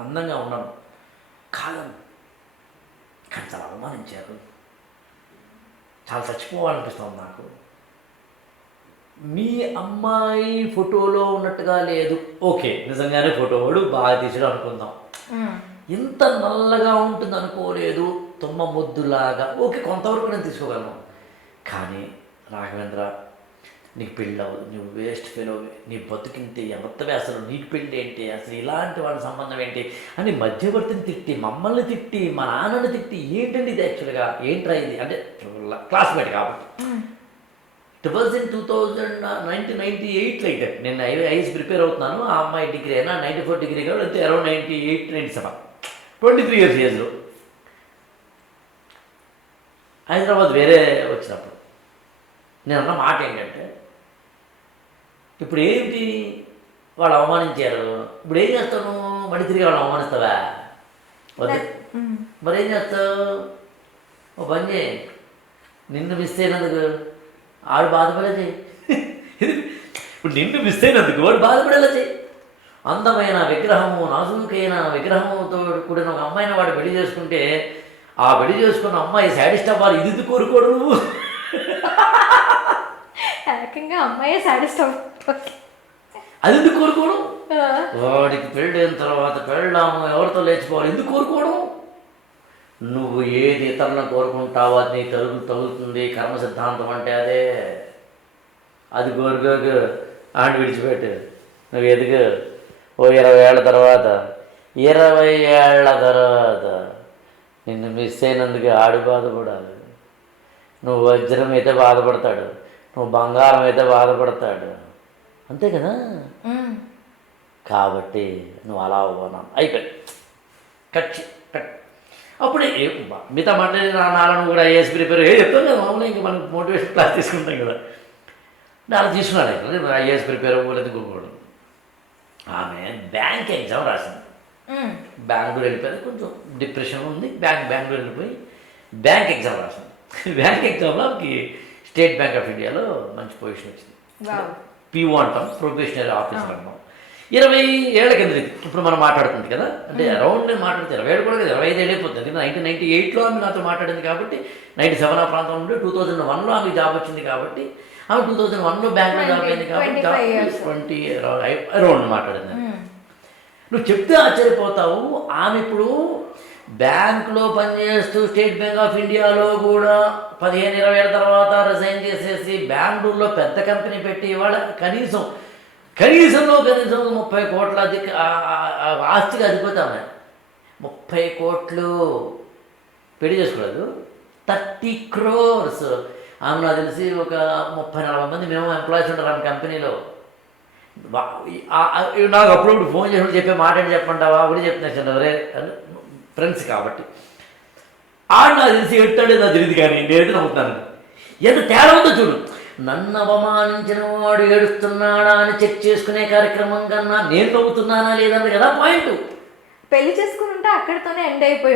అందంగా ఉన్నాను కాదను, కానీ చాలా అవమానించారు, చాలా చచ్చిపోవాలనిపిస్తుంది నాకు. మీ అమ్మాయి ఫోటోలో ఉన్నట్టుగా లేదు, ఓకే నిజంగానే ఫోటో వాడు బాగా తీసాడు అనుకుందాం. ఇంత నల్లగా ఉంటుంది అనుకోలేదు, తుమ్మ ముద్దులాగా, ఓకే కొంతవరకు నేను తీసుకోగలను. కానీ రాఘవేంద్ర నీకు పెళ్ళి అవ్వదు, నువ్వు వేస్ట్ ఫెలో, నీ బతుకింటి ఎవరితవే, అసలు నీకు పెళ్ళి ఏంటి, అసలు ఇలాంటి వాళ్ళ సంబంధం ఏంటి అని మధ్యవర్తిని తిట్టి, మమ్మల్ని తిట్టి, మా నాన్నని తిట్టి, ఏంటండి ఇది యాక్చువల్గా ఏంట్రా ఇది అంటే క్లాస్మేట్ కాబట్టి. It was in 1998 like that. నేను ఐఎస్ ప్రిపేర్ అవుతున్నాను, ఆ అమ్మాయి డిగ్రీ అయినా 94 డిగ్రీ కాదు, అయితే అరౌండ్ 98, 97, 23 years ఏజ్లో హైదరాబాద్ వేరే వచ్చినప్పుడు నేను అన్న మాట ఏంటంటే, ఇప్పుడు ఏంటి వాళ్ళు అవమానించారు, ఇప్పుడు ఏం చేస్తాను, మళ్ళీ తిరిగి వాళ్ళు అవమానిస్తావా? వద్దు. మరి ఏం చేస్తావు? ఓ పని చేయి, నిన్ను మిస్ అయినందుకు ఆడు బాధపడేలా చేయి. ఇప్పుడు నిన్ను మిస్ అయినందుకు వాడు బాధపడేలా చేయి. అందమైన విగ్రహము, నాజూకైన విగ్రహంతో కూడిన ఒక అమ్మాయిని వాడు పెళ్లి చేసుకుంటే, ఆ పెళ్లి చేసుకున్న అమ్మాయి శాడిస్ట్ అవ్వాలి, ఇది కోరుకోడు నువ్వు. ఏకంగా అమ్మాయి సాడిస్ట్ అవుతుంది, అది ఎందుకు కోరుకోవడం? వాడికి పెళ్ళి అయిన తర్వాత పెళ్ళాము ఎవరితో లేచిపోవాలి, ఎందుకు కోరుకోవడం? నువ్వు ఏది ఇతరులను కోరుకుంటావో అది నీ తగులుతుంది. కర్మ సిద్ధాంతం అంటే అదే. అది కోరుకోకు, ఆంటి విడిచిపెట్టు. నువ్వు ఎదుగు, ఓ 20 ఏళ్ళ తర్వాత, 20 ఏళ్ల తర్వాత నిన్ను మిస్ అయినందుకు ఆడి బాధపడాలి. నువ్వు వజ్రం అయితే బాధపడతాడు, నువ్వు బంగారం అయితే బాధపడతాడు, అంతే కదా. కాబట్టి నువ్వు అలా అవ్వనా, అయిపోయి కట్. అప్పుడే మిగతా మాట్లాడి నాన్న కూడా ఐఏఎస్ ప్రిపేర్ చెప్తాను కదా, మామూలుగా ఇంకా మనం మోటివేషన్ క్లాస్ తీసుకుంటాం కదా, అలా తీసుకున్నాడు. ఇక్కడ ఐఏఎస్ ప్రిపేర్ అవ్వలేదు కూడా. ఆమె బ్యాంక్ ఎగ్జామ్ రాసింది, బెంగళూరు వెళ్ళిపోయింది, కొంచెం డిప్రెషన్ ఉంది, బెంగళూరు వెళ్ళిపోయి బ్యాంక్ ఎగ్జామ్ రాసింది. బ్యాంక్ ఎగ్జామ్లో ఆమెకి స్టేట్ బ్యాంక్ ఆఫ్ ఇండియాలో మంచి పొజిషన్ వచ్చింది. పిఓ అంటాం, ప్రొఫెషనల్ ఆఫీసర్ అంటాం. 20 ఏళ్ల కింద, ఇప్పుడు మనం మాట్లాడుతుంది కదా, అంటే అరౌండ్ నేను మాట్లాడితే 20 ఏళ్ళు కూడా 25 ఏళ్ళు అయిపోతుంది. 1998లో ఆమె నాతో మాట్లాడింది కాబట్టి, 97 ఆ ప్రాంతం నుండి 2001లో ఆమె జాబ్ వచ్చింది కాబట్టి, ఆమె 2001లో బ్యాంక్లో జాబ్ అయింది కాబట్టి 20 అరౌండ్ మాట్లాడింది. నువ్వు చెప్తే ఆశ్చర్యపోతావు. ఆమె ఇప్పుడు బ్యాంకులో పనిచేస్తూ స్టేట్ బ్యాంక్ ఆఫ్ ఇండియాలో కూడా 15-20 ఏళ్ళ తర్వాత రిజైన్ చేసేసి బెంగళూరులో పెద్ద కంపెనీ పెట్టి ఇవాళ కనీసంలో కనీసం 30 కోట్ల ఆస్తిగా అధిపోతామే. 30 కోట్లు పెళ్లి చేసుకోలేదు, 30 crores. ఆమె నాకు తెలిసి ఒక 30-40 మంది మేము ఎంప్లాయీస్ ఉంటారు ఆమె కంపెనీలో. నాకు అప్పుడప్పుడు ఫోన్ చేసి చెప్పే మాట ఏంటి చెప్పంటావా కూడా చెప్తున్నా, అరే ఫ్రెండ్స్ కాబట్టి. ఆడు నాకు తెలిసి ఎట్టాడే నాకు తెలియదు, కానీ నేనైతే నవ్వుతాను. ఎంత తేడా ఉందో చూడు. నన్ను అవమానించిన వాడు ఏడుస్తున్నాడా అని చెక్ చేసుకునే కార్యక్రమం కన్నా నేను నవ్వుతున్నానా లేదన్నది కదా పాయింట్. పెళ్లి చేసుకుని ఉంటే అక్కడితోనే ఎండ్ అయిపోయి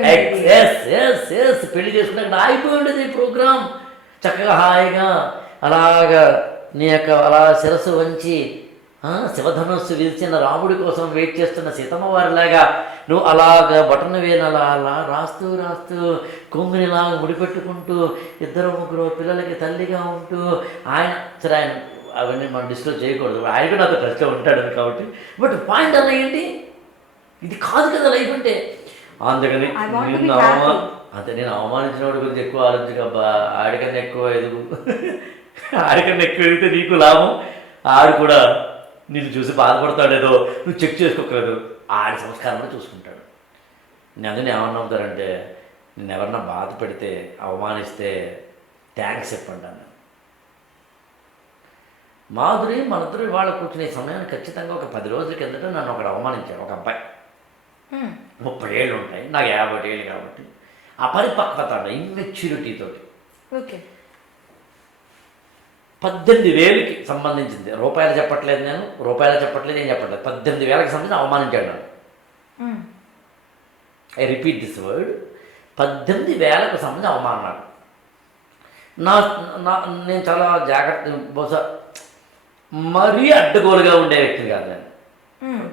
పెళ్లి చేసుకుని అక్కడ అయిపోయి ఉండేది ప్రోగ్రామ్. చక్కగా హాయిగా అలాగా నీ యొక్క అలా శిరస్సు వంచి శివధనుస్సు విరిచిన రాముడి కోసం వెయిట్ చేస్తున్న సీతమ్మ వారిలాగా నువ్వు అలాగా బటన్ వేలు అలా రాస్తూ కొంగునిలాగా ముడిపెట్టుకుంటూ 2-3 పిల్లలకి తల్లిగా ఉంటూ ఆయన అవన్నీ మనం డిస్కస్ చేయకూడదు. ఆయన కూడా నాతో టచ్లో ఉంటాడు కాబట్టి. బట్ పాయింట్ అలా ఏంటి, ఇది కాదు కదా లైఫ్ అంటే. అందుకని నిన్ను అంతే, నేను అవమానించిన వాడి గురించి ఎక్కువ ఆలోచించకబ్బా, ఆడికన్నా ఎక్కువ ఎదుగు, ఆడికన్నా ఎక్కువ ఎదిగితే నీకు లాభం, ఆడు కూడా నిన్ను చూసి బాధపడతాడేదో నువ్వు చెక్ చేసుకోకలేదు, ఆడి సంస్కారం కూడా చూసుకుంటాడు. నేను అందుకని ఏమన్నా అవుతారంటే, నేను ఎవరన్నా బాధ పెడితే అవమానిస్తే థ్యాంక్స్ చెప్పండి అన్న. మాధురి మనిద్దరు ఇవాళ కూర్చునే సమయాన్ని ఖచ్చితంగా ఒక 10 రోజుల కిందట నన్ను ఒకడు అవమానించాడు, ఒక అబ్బాయి. 30 ఏళ్ళు ఉంటాయి, నాకు 50 ఏళ్ళు కాబట్టి అపరిపక్వత, ఇమ్మెచ్యూరిటీతో. ఓకే. 18,000కి సంబంధించింది, రూపాయలు చెప్పట్లేదు, నేను రూపాయలు చెప్పట్లేదు, ఏం చెప్పట్లేదు, 18,000కి సంబంధించి అవమానించాడు నన్ను. ఐ రిపీట్ దిస్ వర్డ్, 18,000కు సంబంధించి అవమానం నాకు. నేను చాలా జాగ్రత్త, బహుశా మరీ అడ్డగోలుగా ఉండే వ్యక్తిని కాదు నేను,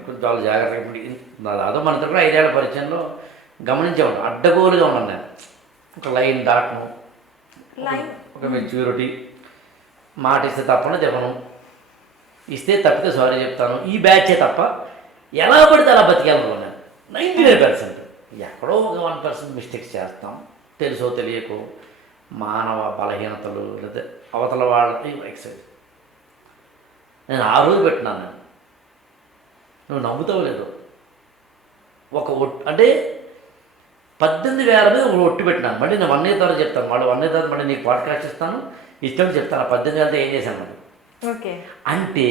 కొంచెం చాలా జాగ్రత్తగా. ఇప్పుడు దాదాపు మన దగ్గర 5 ఏళ్ల పరిచయంలో గమనించే ఉంటాను, అడ్డగోలుగా ఉన్నాను నేను. ఒక లైన్ దాటను, ఒక మెచ్యూరిటీ, మాట ఇస్తే తప్పను చెప్పను, ఇస్తే తప్పితే సారీ చెప్తాను, ఈ బ్యాచే తప్ప ఎలా పడితే అలా బతికేయాలనుకున్నాను. 99% ఎక్కడో ఒక 1% మిస్టేక్స్ చేస్తాం, తెలుసో తెలియకో, మానవ బలహీనతలు లేదా అవతల వాళ్ళకి ఎక్సైజ్. నేను ఆ రోజు పెట్టినాను, నేను నువ్వు నమ్ముతావు లేదు, ఒక అంటే 18,000 మీద ఒట్టు పెట్టినాను. మళ్ళీ నేను 1 year తర్వాత చెప్తాను, మళ్ళీ 1 year తర్వాత మళ్ళీ నీకు పాడ్కాస్ట్ ఇస్తాను, ఇష్టం చెప్తాను. 18,000తో ఏం చేశాను మరి. ఓకే. అంటే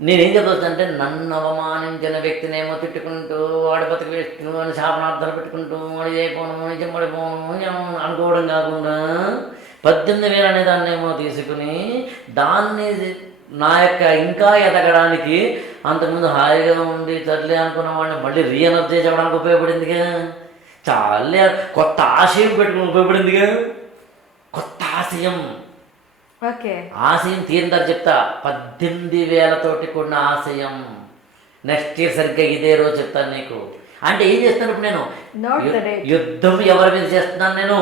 నేనేం చెప్పవచ్చు అంటే, నన్ను అవమానించిన వ్యక్తినేమో తిట్టుకుంటూ, వాడి బతుకు వేసుకుని అని శాపనార్థాలు పెట్టుకుంటూ, వాడి అయిపోను నిజం పడిపోను అనుకోవడం కాకుండా 18,000 అనే దాన్నేమో తీసుకుని దాన్ని నా యొక్క ఇంకా ఎదగడానికి, అంతకుముందు హాయిగా ఉండి చదిలే అనుకున్న వాడిని మళ్ళీ రీఎనర్జైజ్ అవ్వడానికి ఉపయోగపడిందిగా, చాలే కొత్త ఆశయం పెట్టుకుని ఉపయోగపడిందిగా, కొత్త ఆశయం. ఓకే. ఆశయం తీరిందని చెప్తా, 18,000తోటి కూడిన ఆశయం. నెక్స్ట్ ఇయర్ సరిగ్గా ఇదే రోజు చెప్తాను నీకు. అంటే ఏం చేస్తాను ఇప్పుడు నేను, యుద్ధం ఎవరి మీద చేస్తున్నాను, నేను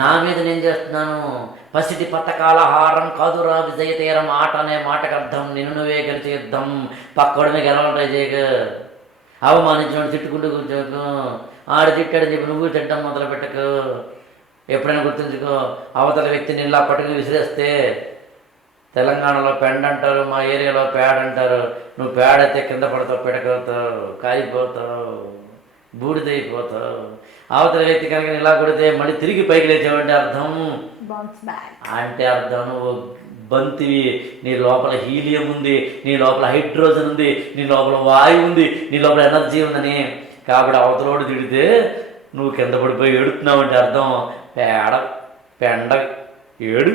నా మీద నేను చేస్తున్నాను. పసిటి పథకాల హారం కాదురా విజయతీరం ఆట అనే మాటకు అర్థం నిన్ను నువ్వే గెలిచే యుద్ధం. పక్కోడమే గెలవడం ట్రై చేయక, అవమానించిన తిట్టుకుంటూ కూర్చోకు, ఆడు తిట్టాడని చెప్పి నువ్వు తిట్టడం మొదలు పెట్టకు. ఎప్పుడైనా గుర్తుంచుకో, అవతల వ్యక్తిని ఇలా పట్టుకుని విసిరేస్తే, తెలంగాణలో పెండ అంటారు, మా ఏరియాలో పేడ అంటారు, నువ్వు పేడైతే కింద పడతావు, పిడకవుతావు, కాలిపోతావు, బూడిదైపోతావు. అవతల వ్యక్తి కనుక ఇలా కొడితే మళ్ళీ తిరిగి పైకి లేచావంటే అర్థం, అంటే అర్థం నువ్వు బంతివి, నీ లోపల హీలియం ఉంది, నీ లోపల హైడ్రోజన్ ఉంది, నీ లోపల వాయువు ఉంది, నీ లోపల ఎనర్జీ ఉందని. కాబట్టి అవతలోడు తిడితే నువ్వు కింద పడిపోయి ఏడుతున్నావు అంటే అర్థం పెండ ఏడు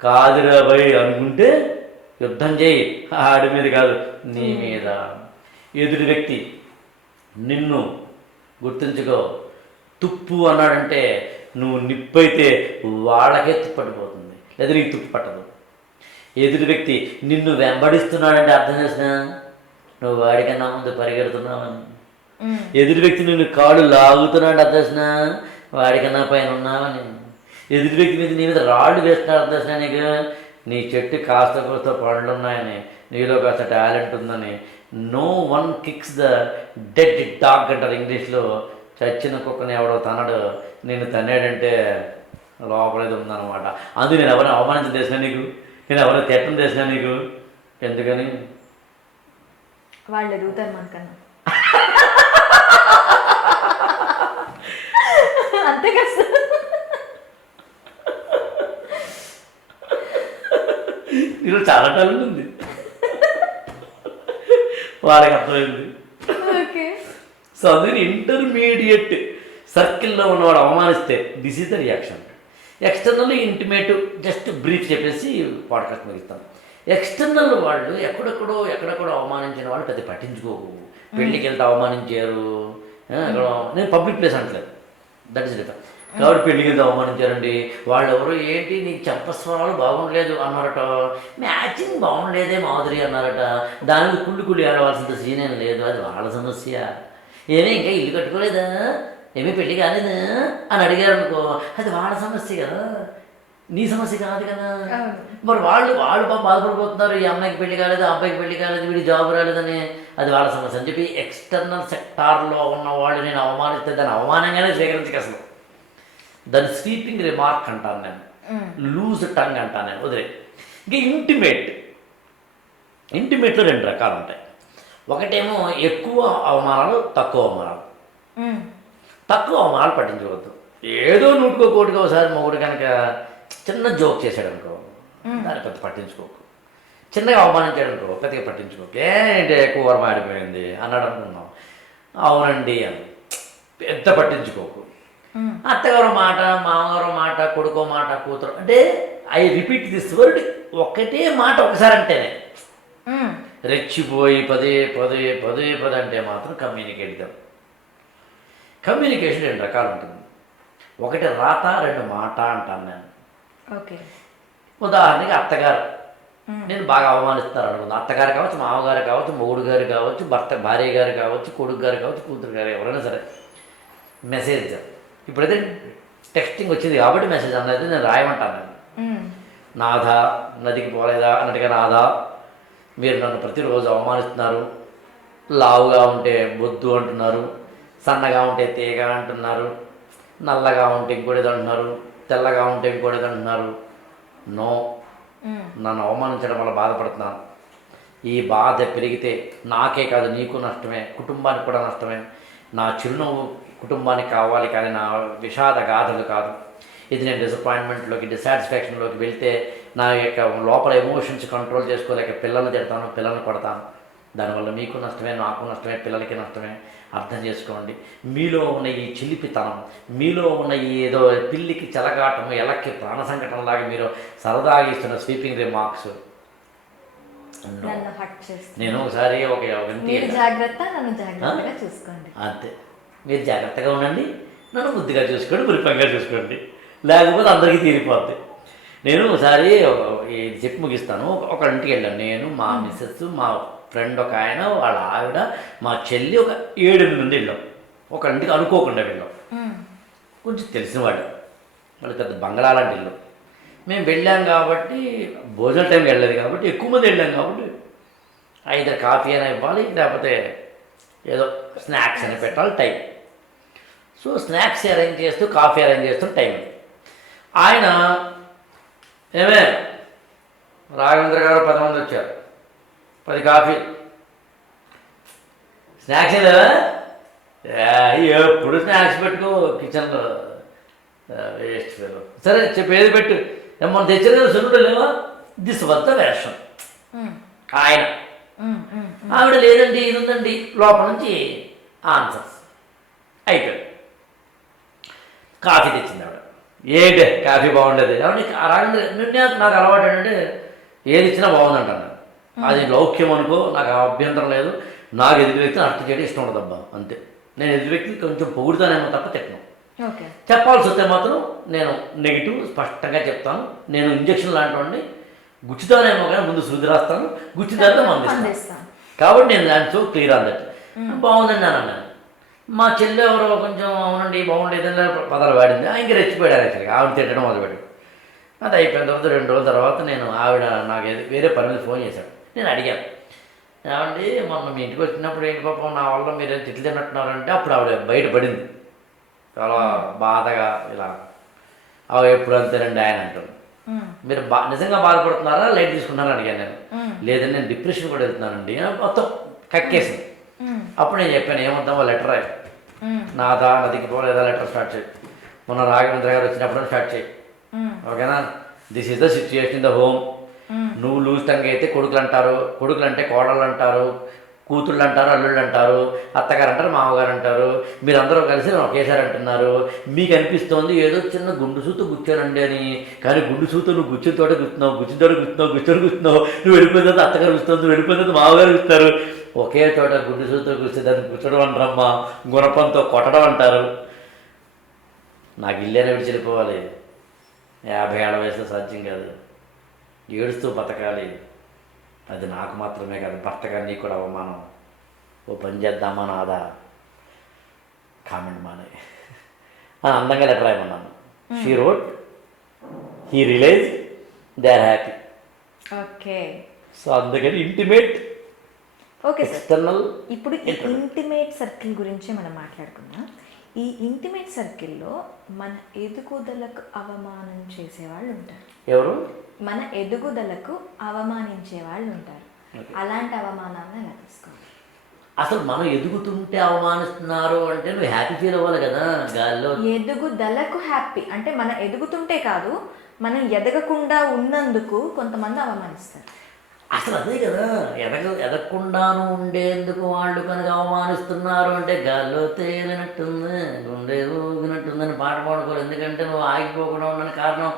కాదురా భయ్ అనుకుంటే యుద్ధం చేయి, ఆడి మీద కాదు నీ మీద. ఎదుటి వ్యక్తి నిన్ను గుర్తుంచుకో, తుప్పు అన్నాడంటే నువ్వు నిప్పైతే వాళ్ళకే తుప్పట్టిపోతుంది, లేదా నీకు తుప్పు పట్టదు. ఎదుటి వ్యక్తి నిన్ను వెంబడిస్తున్నాడంటే అర్థం చేసినా నువ్వు వాడికన్నా ముందు పరిగెడుతున్నావని. ఎదుటి వ్యక్తి నిన్ను కాళ్ళు లాగుతున్నాడు అర్థం చేసినా వాడికన్నా పైన ఉన్నావని. ఎదుటి వ్యక్తి మీద నీ మీద రాళ్ళు వేస్తున్నాడు అర్థం చేసినా నీకు నీ చెట్టు కాస్త కోస్త పండ్లు ఉన్నాయని, నీలో కాస్త టాలెంట్ ఉందని. No one kicks the dead dog అంటారు ఇంగ్లీష్లో. చచ్చిన కుక్కని ఎవడో తనడు, నేను తన్నాడంటే లోపలేది ఉందన్నమాట. అందుకు నేను ఎవరైనా అవమానించడం చేసినా నీకు, నేను ఎవరైనా తిట్టడం చేసినా నీకు, ఎందుకని వాళ్ళు ఎదుగుతారు మనకన్నా. అంతే కదా. నీలో చాలా టాలెంట్ ఉంది, వాళ్ళకి అర్థమైంది. సో అందుకని ఇంటర్మీడియట్ సర్కిల్లో ఉన్నవాడు అవమానిస్తే this is the reaction. External intimate just brief చెప్పేసి పాడ్కాస్ట్ ముగిస్తాను. ఎక్స్టర్నల్ వాళ్ళు ఎక్కడెక్కడో అవమానించిన వాళ్ళు పెద్ద పట్టించుకోకు. పెళ్ళికి వెళ్తే అవమానించారు, నేను పబ్లిక్ ప్లేస్ అంటలేదు, దట్ ఇస్ డిఫరెంట్. కాబట్టి పెళ్ళికి వెళ్తే అవమానించారండి, వాళ్ళు ఎవరు ఏంటి నీకు చంపస్వరాలు బాగుండలేదు అన్నారట, మ్యాచింగ్ బాగుండలేదే మాధురి అన్నారట, దానికి కుళ్ళి ఆడవలసినంత సీన్ ఏం లేదు, అది వాళ్ళ సమస్య. ఏమీ ఇంకా ఇల్లు కట్టుకోలేదా, ఏమీ పెళ్ళి కాలేదా అని అడిగారు అనుకో, అది వాళ్ళ సమస్య కదా. నీ సమస్య కాదు కదా. అవును. మరి వాళ్ళు వాళ్ళు పాపం బాధపడిపోతున్నారు, ఈ అమ్మాయికి పెళ్లి కాలేదు, ఆ అబ్బాయికి పెళ్లి కాలేదు, వీడి జాబ్ రాలేదని, అది వాళ్ళ సమస్య అని చెప్పి ఎక్స్టర్నల్ సెక్టార్లో ఉన్న వాళ్ళు నేను అవమానిస్తే దాన్ని అవమానంగానే స్వీకరించక అసలు. దాన్ని స్వీపింగ్ రిమార్క్ అంటాను నేను, లూజ్ టంగ్ అంటాను నేను, వదిలే. ఇంకా ఇంటిమేట్లో 2 రకాలు ఉంటాయి. ఒకటేమో ఎక్కువ అవమానాలు, తక్కువ అవమానాలు. తక్కువ అవమానాలు పట్టించుకోవద్దు. ఏదో నూటికో కోటికో ఒకసారి మొగుడు కనుక చిన్న జోక్ చేశాడు అనుకో, దాన్ని పెద్ద పట్టించుకోకు. చిన్నగా అవమానించాడు అనుకో, పెద్దగా పట్టించుకోకు. ఏంటి ఎక్కువ మాడిపోయింది అన్నాడు అనుకున్నావు, అవునండి అని పెద్ద పట్టించుకోకు. అత్తగారు మాట, మామగారు మాట, కొడుకో మాట, కూతురు అంటే ఐ రిపీట్ దిస్ వర్డ్, ఒకటే మాట ఒకసారి అంటేనే రెచ్చిపోయి పదే పదే పదే పదే అంటే మాత్రం కమ్యూనికేషన్ 2 రకాలు ఉంటుంది. ఒకటి రాత, 2 మాట అంటాను నేను. ఓకే. ఉదాహరణకి అత్తగారు నేను బాగా అవమానిస్తారు అనుకుందాం. అత్తగారు కావచ్చు, మామగారు కావచ్చు, మొగుడు గారు కావచ్చు, భార్య గారు కావచ్చు, కొడుకు గారు కావచ్చు, కూతురు గారు, ఎవరైనా సరే మెసేజ్. ఇప్పుడైతే టెక్స్టింగ్ వచ్చింది కాబట్టి మెసేజ్ అన్నది నేను రాయమంటాను. నాథా, నదికి పోలేదా అన్నట్టుగా, నాథా మీరు నన్ను ప్రతిరోజు అవమానిస్తున్నారు. లావుగా ఉంటే బొద్దు అంటున్నారు, సన్నగా ఉంటే తీగ అంటున్నారు, నల్లగా ఉంటే ఇంకోటిది అంటున్నారు, తెల్లగా ఉంటే ఇంకోటిది అంటున్నారు. నో, నన్ను అవమానించడం వల్ల బాధపడుతున్నాను. ఈ బాధ పెరిగితే నాకే కాదు, నీకు నష్టమే, కుటుంబానికి కూడా నష్టమే. నా చిరునవ్వు కుటుంబానికి కావాలి కానీ నా విషాద గాథలు కాదు. ఇది నేను డిసప్పాయింట్మెంట్లోకి, డిసాటిస్ఫాక్షన్లోకి వెళ్తే నా యొక్క లోపల ఎమోషన్స్ కంట్రోల్ చేసుకోలేక పిల్లల్ని తిడతాను, పిల్లల్ని కొడతాను. దానివల్ల మీకు నష్టమే, నాకు నష్టమే, పిల్లలకి నష్టమే. అర్థం చేసుకోండి. మీలో ఉన్న ఈ చిలిపితనం, మీలో ఉన్న ఈ ఏదో పిల్లికి చెలగాటము, ఎలక్కి ప్రాణ సంకటంలాగా మీరు సరదాగా ఇస్తున్న స్వీపింగ్ రిమార్క్స్ నేను ఒకసారి ఒక జాగ్రత్తగా చూసుకోండి. అంతే, మీరు జాగ్రత్తగా ఉండండి, నన్ను బుద్ధిగా చూసుకోండి, మురిపంగా చూసుకోండి, లేకపోతే అందరికీ తీరిపోద్ది. నేను ఒకసారి చెప్పి ముగిస్తాను. ఒక ఇంటికి వెళ్ళాను నేను, మా మిస్సెస్, మా ఫ్రెండ్ ఒక ఆయన, వాళ్ళ ఆవిడ, మా చెల్లి, ఒక 7-8 మంది వెళ్ళాం. ఒక ఇంటికి అనుకోకుండా వెళ్ళాం. కొంచెం తెలిసిన వాళ్ళు, వాళ్ళు పెద్ద బంగ్లా లాంటి ఇల్లు. మేము వెళ్ళాం కాబట్టి భోజన టైంకి వెళ్ళలేదు కాబట్టి ఎక్కువ మంది వెళ్ళాం కాబట్టి ఐదర్ కాఫీ అయినా ఇవ్వాలి, లేకపోతే ఏదో స్నాక్స్ అని పెట్టాలి టైం. సో స్నాక్స్ అరేంజ్ చేస్తూ, కాఫీ అరేంజ్ చేస్తూ టైం. ఆయన ఏమే రాఘవేంద్ర గారు 10 మంది వచ్చారు, 10 కాఫీ, స్నాక్స్ లేదా, ఎప్పుడు స్నాక్స్ పెట్టుకో కిచెన్లో, వేస్ట్ ఫెలో. సరే చెప్పి ఏది పెట్టు, మనం తెచ్చిన కదా సున్నుడు లేవా, దిస్ వద్ద వేషం. ఆయన ఆవిడ లేదండి, ఇది ఉందండి, లోపల నుంచి ఆన్సర్స్ అయిపోయాడు. కాఫీ తెచ్చింది ఆవిడ. ఏంటి కాఫీ బాగుండేది ఏమంటే రాఘవేంద్ర, నాకు అలవాటు ఏంటంటే ఏది ఇచ్చినా బాగుందంటాను. అది లౌక్యం అనుకో, నాకు అభ్యంతరం లేదు. నాకు ఎదురు వ్యక్తిని అర్థం చేయడం ఇష్టం ఉండదబ్బా, అంతే. నేను ఎదురు వ్యక్తిని కొంచెం పొగుడుతానేమో తప్ప తిట్టను. చెప్పాల్సి వస్తే మాత్రం నేను నెగిటివ్ స్పష్టంగా చెప్తాను. నేను ఇంజక్షన్ లాంటివండి, గుచ్చుతానేమో కానీ ముందు సూది రాస్తాను, గుచ్చుతానే మందిస్తాను. కాబట్టి నేను దాని సో క్లియర్ అందట్ బాగుందండి అని అన్నాను. మా చెల్లె ఎవరో కొంచెం అవునండి బాగుండేదని పదాలు వాడింది. ఇంక రెచ్చిపోయాడు యాక్చువల్గా, ఆవిడ తిట్టడం మొదలుపెట్టాడు. అది అయిపోయిన తర్వాత 2 రోజుల తర్వాత నేను ఆవిడ నాకు వేరే పని మీద ఫోన్ చేశాడు. నేను అడిగాను, ఏమండి మొన్న మీ ఇంటికి వచ్చినప్పుడు ఏంటి పాపం నా వల్ల మీరేం తిట్లు తిన్నట్టున్నారంటే అప్పుడు ఆవిడ బయటపడింది చాలా బాధగా. ఇలా అవి ఎప్పుడు అంతేనండి ఆయన అంటారు. మీరు నిజంగా బాధపడుతున్నారా, లైట్ తీసుకున్నారా అడిగాను నేను. లేదండి నేను డిప్రెషన్ కూడా వెళ్తున్నానండి, మొత్తం కక్కేసింది. అప్పుడు నేను చెప్పాను, ఏమొద్దామో లెటర్ రాయి, నాదా నదికి పోలేదా లెటర్ స్టార్ట్ చేయి, మొన్న రాఘవేంద్ర గారు వచ్చినప్పుడు స్టార్ట్ చేయి, ఓకేనా. This is the situation in the home. నువ్వు లూజ్ టంగ్ అయితే కొడుకులు అంటారు, కొడుకులు అంటే కోడళ్ళు అంటారు, కూతుళ్ళు అంటారు, అల్లుళ్ళు అంటారు, అత్తగారు అంటారు, మామగారు అంటారు, మీరందరూ కలిసి ఒకేసారి అంటున్నారు. మీకు అనిపిస్తోంది ఏదో చిన్న గుండు సూతో గుచ్చానండి అని, కానీ గుండు సూతో నువ్వు గుచ్చుతోటే గుర్తున్నావు, గుచ్చుతున్నావు, నువ్వు వెళ్ళిపోయిన తర్వాత అత్తగారు గుర్తుంది, నువ్వు వెళ్ళిపోయిన తర్వాత మామగారు గుస్తారు. ఒకే చోట గుండు సూతో గుస్తే దాన్ని గుచ్చడం అంటారమ్మా, గుణపంతో కొట్టడం అంటారు. నాకు ఇల్లేనే విడిచి వెళ్ళిపోవాలి, 50 ఏళ్ల వయసులో సాధ్యం కాదు, ఏడుస్తూ బతకాలి. అది నాకు మాత్రమే కాదు, భర్తగా నీకు కూడా అవమానం. ఓ పని చేద్దామా నాదా, కామెంట్ మానే అందంగా లెటర్ రాయమన్నాను. She wrote, he realize they are happy. Okay. So అందుకని ఇంటిమేట్ ఓకే సార్. ఎక్స్టర్నల్. ఇప్పుడు ఈ ఇంటిమేట్ సర్కిల్ గురించి మనం మాట్లాడుకుందాం. ఈ ఇంటిమేట్ సర్కిల్లో మన ఎదుగుదలకు అవమానం చేసేవాళ్ళు ఉంటారు. ఎవరు? మన ఎదుగుదలకు అవమానించే వాళ్ళు ఉంటారు. అలాంటి అవమానాన్ని ఎలా తీసుకోవాలి? అసలు మనం ఎదుగుతుంటే అవమానిస్తున్నారు అంటే నువ్వు హ్యాపీ ఫీల్ అవ్వాలి కదా. గాల్లో ఎదుగుదలకు హ్యాపీ అంటే మనం ఎదుగుతుంటే కాదు, మనం ఎదగకుండా ఉన్నందుకు కొంతమంది అవమానిస్తారు. అసలు అదే కదా, ఎదగకుండాను ఉండేందుకు వాళ్ళు కనుక అవమానిస్తున్నారు అంటే గాల్లో తేలినట్టుంది, గుండె ఊగినట్టుందని పాట పాడుకోరు. ఎందుకంటే నువ్వు ఆగిపోకుండా ఉండని కారణం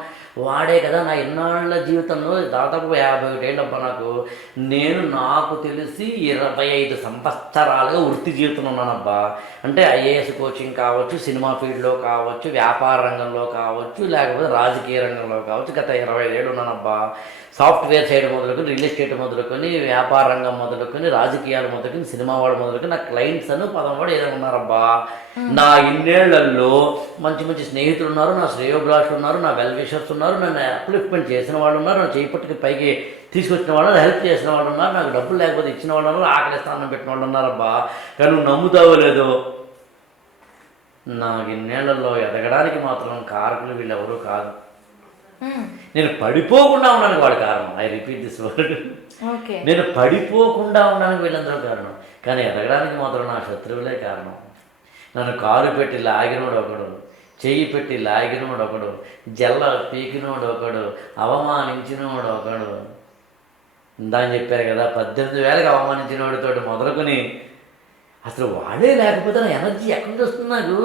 వాడే కదా. నా ఇన్నాళ్ళ జీవితంలో దాదాపు 51 ఏళ్ళబ్బా నాకు. నాకు తెలిసి 25 సంవత్సరాలుగా వృత్తి జీవితంలో ఉన్నానబ్బా. అంటే ఐఏఎస్ కోచింగ్ కావచ్చు, సినిమా ఫీల్డ్లో కావచ్చు, వ్యాపార రంగంలో కావచ్చు, లేకపోతే రాజకీయ రంగంలో కావచ్చు. గత 25 ఏళ్ళు ఉన్నానబ్బా. సాఫ్ట్వేర్ సైడ్ మొదలుకొని, రియల్ ఎస్టేట్ మొదలుకొని, వ్యాపార రంగం మొదలుకొని, రాజకీయాలు మొదలుకొని, సినిమా వాడు మొదలుకొని, నా క్లయింట్స్ అను 10 వాడు ఏదైనా ఉన్నారబ్బా. నా ఇన్నేళ్లలో మంచి మంచి స్నేహితులు ఉన్నారు, నా శ్రేయోభిలాషులు ఉన్నారు, నా వెల్ విషర్స్ ఉన్నారు, నన్ను అప్లిఫ్ట్మెంట్ చేసిన వాళ్ళు ఉన్నారు, నా చేయి పట్టుకు పైకి తీసుకొచ్చిన వాళ్ళు, హెల్ప్ చేసిన వాళ్ళు ఉన్నారు, నాకు డబ్బులు లేకపోతే ఇచ్చిన వాళ్ళు ఉన్నారు, ఆకలి స్థానం పెట్టిన వాళ్ళు ఉన్నారబ్బా. కానీ నువ్వు నమ్ముతావో లేదో, నాకు ఇన్నేళ్లలో ఎదగడానికి మాత్రం కారకులు వీళ్ళెవరూ కాదు. నేను పడిపోకుండా ఉండడానికి వాడు కారణం. I repeat this word. నేను పడిపోకుండా ఉండడానికి వీళ్ళందరూ కారణం. కానీ ఎదగడానికి మాత్రం నా శత్రువులే కారణం. నన్ను కాలు పెట్టి లాగినోడు ఒకడు, చెయ్యి పెట్టి లాగినోడు ఒకడు, జల్ల పీకినోడు ఒకడు, అవమానించినోడు ఒకడు. ఇందాని చెప్పారు కదా, 18,000కి అవమానించినోడితోటి మొదలుకొని అసలు వాడే లేకపోతే నా ఎనర్జీ ఎక్కడి నుంచి వస్తుంది నాకు.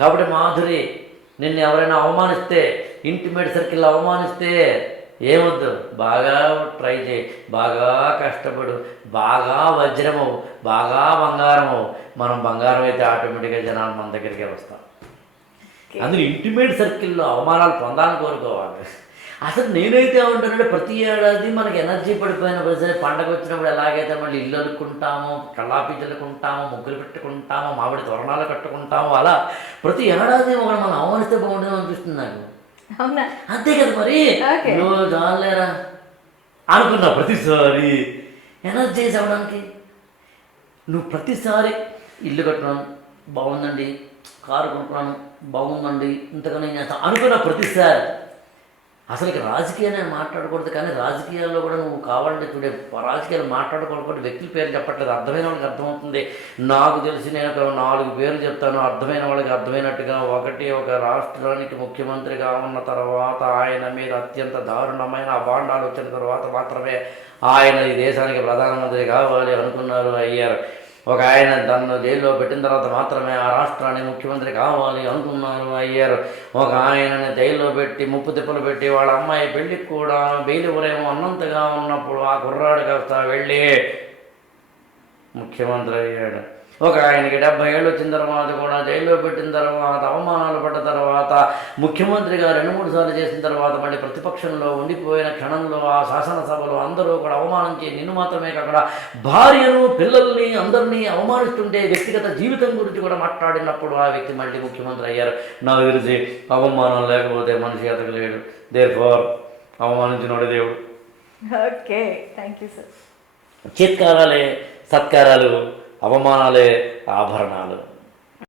కాబట్టి మాధురి, నిన్ను ఎవరైనా అవమానిస్తే, ఇంటిమేట్ సర్కిల్ అవమానిస్తే ఏమొద్దు, బాగా ట్రై చేయి, బాగా కష్టపడు, బాగా వజ్రమవు, బాగా బంగారమవు. మనం బంగారం అయితే ఆటోమేటిక్గా జనాలు మన దగ్గరికి వస్తాం. అందులో ఇంటిమేట్ సర్కిల్లో అవమానాలు పొందాలని కోరుకోవాలి. అసలు నేనైతే ఏమంటానంటే, ప్రతి ఏడాది మనకి ఎనర్జీ పడిపోయిన ప్రతి పండగ వచ్చినప్పుడు ఎలాగైతే మళ్ళీ ఇల్లు అలుక్కుంటాము, కళ్ళాపి చల్లుకుంటాము, ముగ్గులు పెట్టుకుంటాము, మామిడి తోరణాలు కట్టుకుంటాము, అలా ప్రతి ఏడాది ఒకటి మనం అవమానిస్తే బాగుంటుంది అనిపిస్తుంది నాకు. అవునా? అంతే కదా మరి. నువ్వు చాలేరా అనుకున్నా ప్రతిసారి ఎనర్జైజ్ అవ్వడానికి. నువ్వు ప్రతిసారి ఇల్లు కట్టున్నాను బాగుందండి, కారు కొనుక్కున్నాను బాగుందండి, ఇంతకన్నా నేను చేస్తాను అనుకున్నా ప్రతిసారి. అసలు ఇక రాజకీయాన్ని మాట్లాడకూడదు, కానీ రాజకీయాల్లో కూడా నువ్వు కావాలంటే చూడే, రాజకీయాలు మాట్లాడకూడదు. వ్యక్తుల పేరు చెప్పట్లేదు, అర్థమైన వాళ్ళకి అర్థమవుతుంది. నాకు తెలిసి నేను ఒక 4 పేర్లు చెప్తాను, అర్థమైన వాళ్ళకి అర్థమైనట్టుగా. ఒకటి, ఒక రాష్ట్రానికి ముఖ్యమంత్రిగా ఉన్న తర్వాత ఆయన మీద అత్యంత దారుణమైన అభాండాలు వచ్చిన తర్వాత మాత్రమే ఆయన ఈ దేశానికి ప్రధానమంత్రి కావాలి అనుకున్నారు, అయ్యారు. ఒక ఆయన తనను జైల్లో పెట్టిన తర్వాత మాత్రమే ఆ రాష్ట్రానికి ముఖ్యమంత్రి కావాలి అనుకున్నారు, అయ్యారు. ఒక ఆయనని జైల్లో పెట్టి ముప్పు తిప్పలు పెట్టి వాళ్ళ అమ్మాయి పెళ్ళికి కూడా బెయిల్ ఎవరేమో అన్నంతగా ఉన్నప్పుడు ఆ కుర్రాడు కాస్త వెళ్ళి ముఖ్యమంత్రి అయ్యాడు. ఒక ఆయనకి 70 ఏళ్ళు వచ్చిన తర్వాత కూడా జైల్లో పెట్టిన తర్వాత, అవమానాలు పడ్డ తర్వాత, ముఖ్యమంత్రిగా 2-3 సార్లు చేసిన తర్వాత మళ్ళీ ప్రతిపక్షంలో ఉండిపోయిన క్షణంలో ఆ శాసనసభలో అందరూ కూడా అవమానించి, నిన్ను మాత్రమే కాకుండా భార్యను, పిల్లల్ని, అందరినీ అవమానిస్తుంటే వ్యక్తిగత జీవితం గురించి కూడా మాట్లాడినప్పుడు ఆ వ్యక్తి మళ్ళీ ముఖ్యమంత్రి అయ్యారు. నాకు తెలిసి అవమానం లేకపోతే మనిషి ఎదగలేడు. దేర్ఫోర్ అవమానించినోడే దేవుడు. Okay, thank you sir. చిత్కారాలే సత్కారాలు, అవమానాలే ఆభరణాలు.